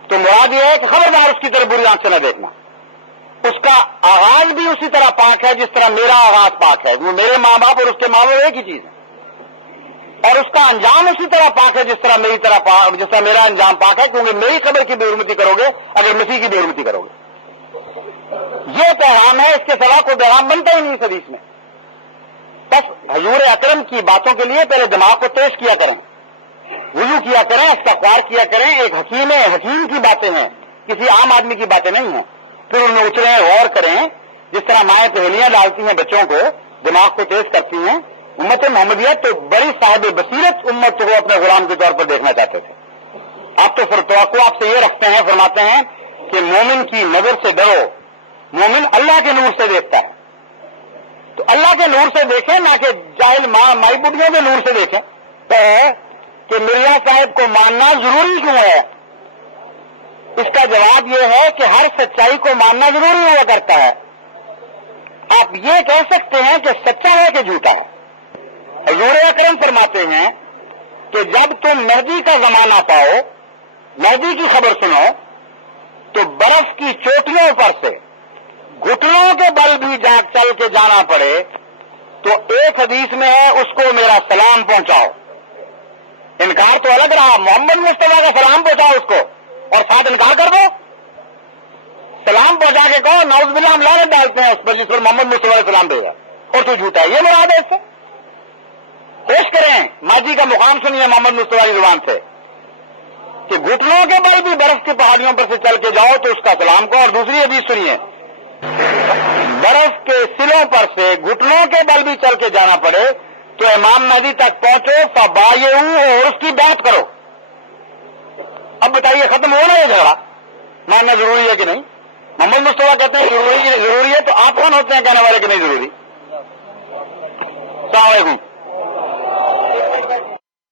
تو مراد یہ ہے کہ خبردار اس کی طرف بری آنکھ سے نہ دیکھنا. اس کا آغاز بھی اسی طرح پاک ہے جس طرح میرا آغاز پاک ہے. وہ میرے ماں باپ اور اس کے ماں باپ ایک ہی چیز ہے. اور اس کا انجام اسی طرح پاک ہے جس طرح میرا انجام پاک ہے، کیونکہ میری خبر کی بے حرمتی کرو گے اگر مسیح کی بے حرمتی کرو گے. یہ پیغام ہے، اس کے سوا کوئی پیغام بنتا ہی نہیں اس حدیث میں. بس حضور اکرم کی باتوں کے لیے پہلے دماغ کو تیز کیا کریں، وضو کیا کریں، استغفار کیا کریں. ایک حکیم کی باتیں ہیں، کسی عام آدمی کی باتیں نہیں ہیں. پھر ان میں اچریں، غور کریں. جس طرح مائیں پہلیاں ڈالتی ہیں بچوں کو، دماغ کو تیز کرتی ہیں. امت محمدیہ تو بڑی صاحب بصیرت امت کو اپنے غلام کے طور پر دیکھنا چاہتے تھے. آپ تو پھر توقع آپ سے یہ رکھتے ہیں، فرماتے ہیں کہ مومن کی نظر سے ڈرو، مومن اللہ کے نور سے دیکھتا ہے. تو اللہ کے نور سے دیکھیں، نہ کہ جاہل مائی بڈیوں کے نور سے دیکھیں. تو کہ مرزا صاحب کو ماننا ضروری کیوں ہے؟ اس کا جواب یہ ہے کہ ہر سچائی کو ماننا ضروری ہوا کرتا ہے. آپ یہ کہہ سکتے ہیں کہ سچا ہے کہ جھوٹا ہے. حضور اکرم فرماتے ہیں کہ جب تم مہدی کا زمانہ پاؤ، مہدی کی خبر سنو، تو برف کی چوٹیوں پر سے گھٹنوں کے بل بھی چل کے جانا پڑے تو ایک حدیث میں ہے اس کو میرا سلام پہنچاؤ. انکار تو الگ رہا، محمد مصطفیٰ کا سلام پہنچاؤ اس کو، اور ساتھ انکار کر دو. سلام پہنچا کے کہو نعوذ باللہ ہم لعنت ڈالتے ہیں اس پر جس پر محمد مصطفیٰ کا سلام بھیجا، اور تو جھوٹا ہے. یہ مراد ہے اس سے. پیش کریں ماضی کا مقام سنیے محمد مصطفیٰ کی زبان سے کہ گھٹنوں کے بل بھی برف کی پہاڑیوں پر سے چل کے جاؤ تو اس کا سلام کو. اور دوسری حدیث سنیے، برف کے سلوں پر سے گھٹنوں کے بل بھی چل کے جانا پڑے تو امام مہدی تک پہنچو فبایعوہ، اور اس کی بات کرو. اب بتائیے ختم ہو نا یہ جھگڑا؟ ماننا ضروری ہے کہ نہیں؟ محمد مصطفیٰ کہتے ہیں ضروری ہے، تو آپ کون ہوتے ہیں کہنے والے کہ نہیں ضروری؟ السلام علیکم.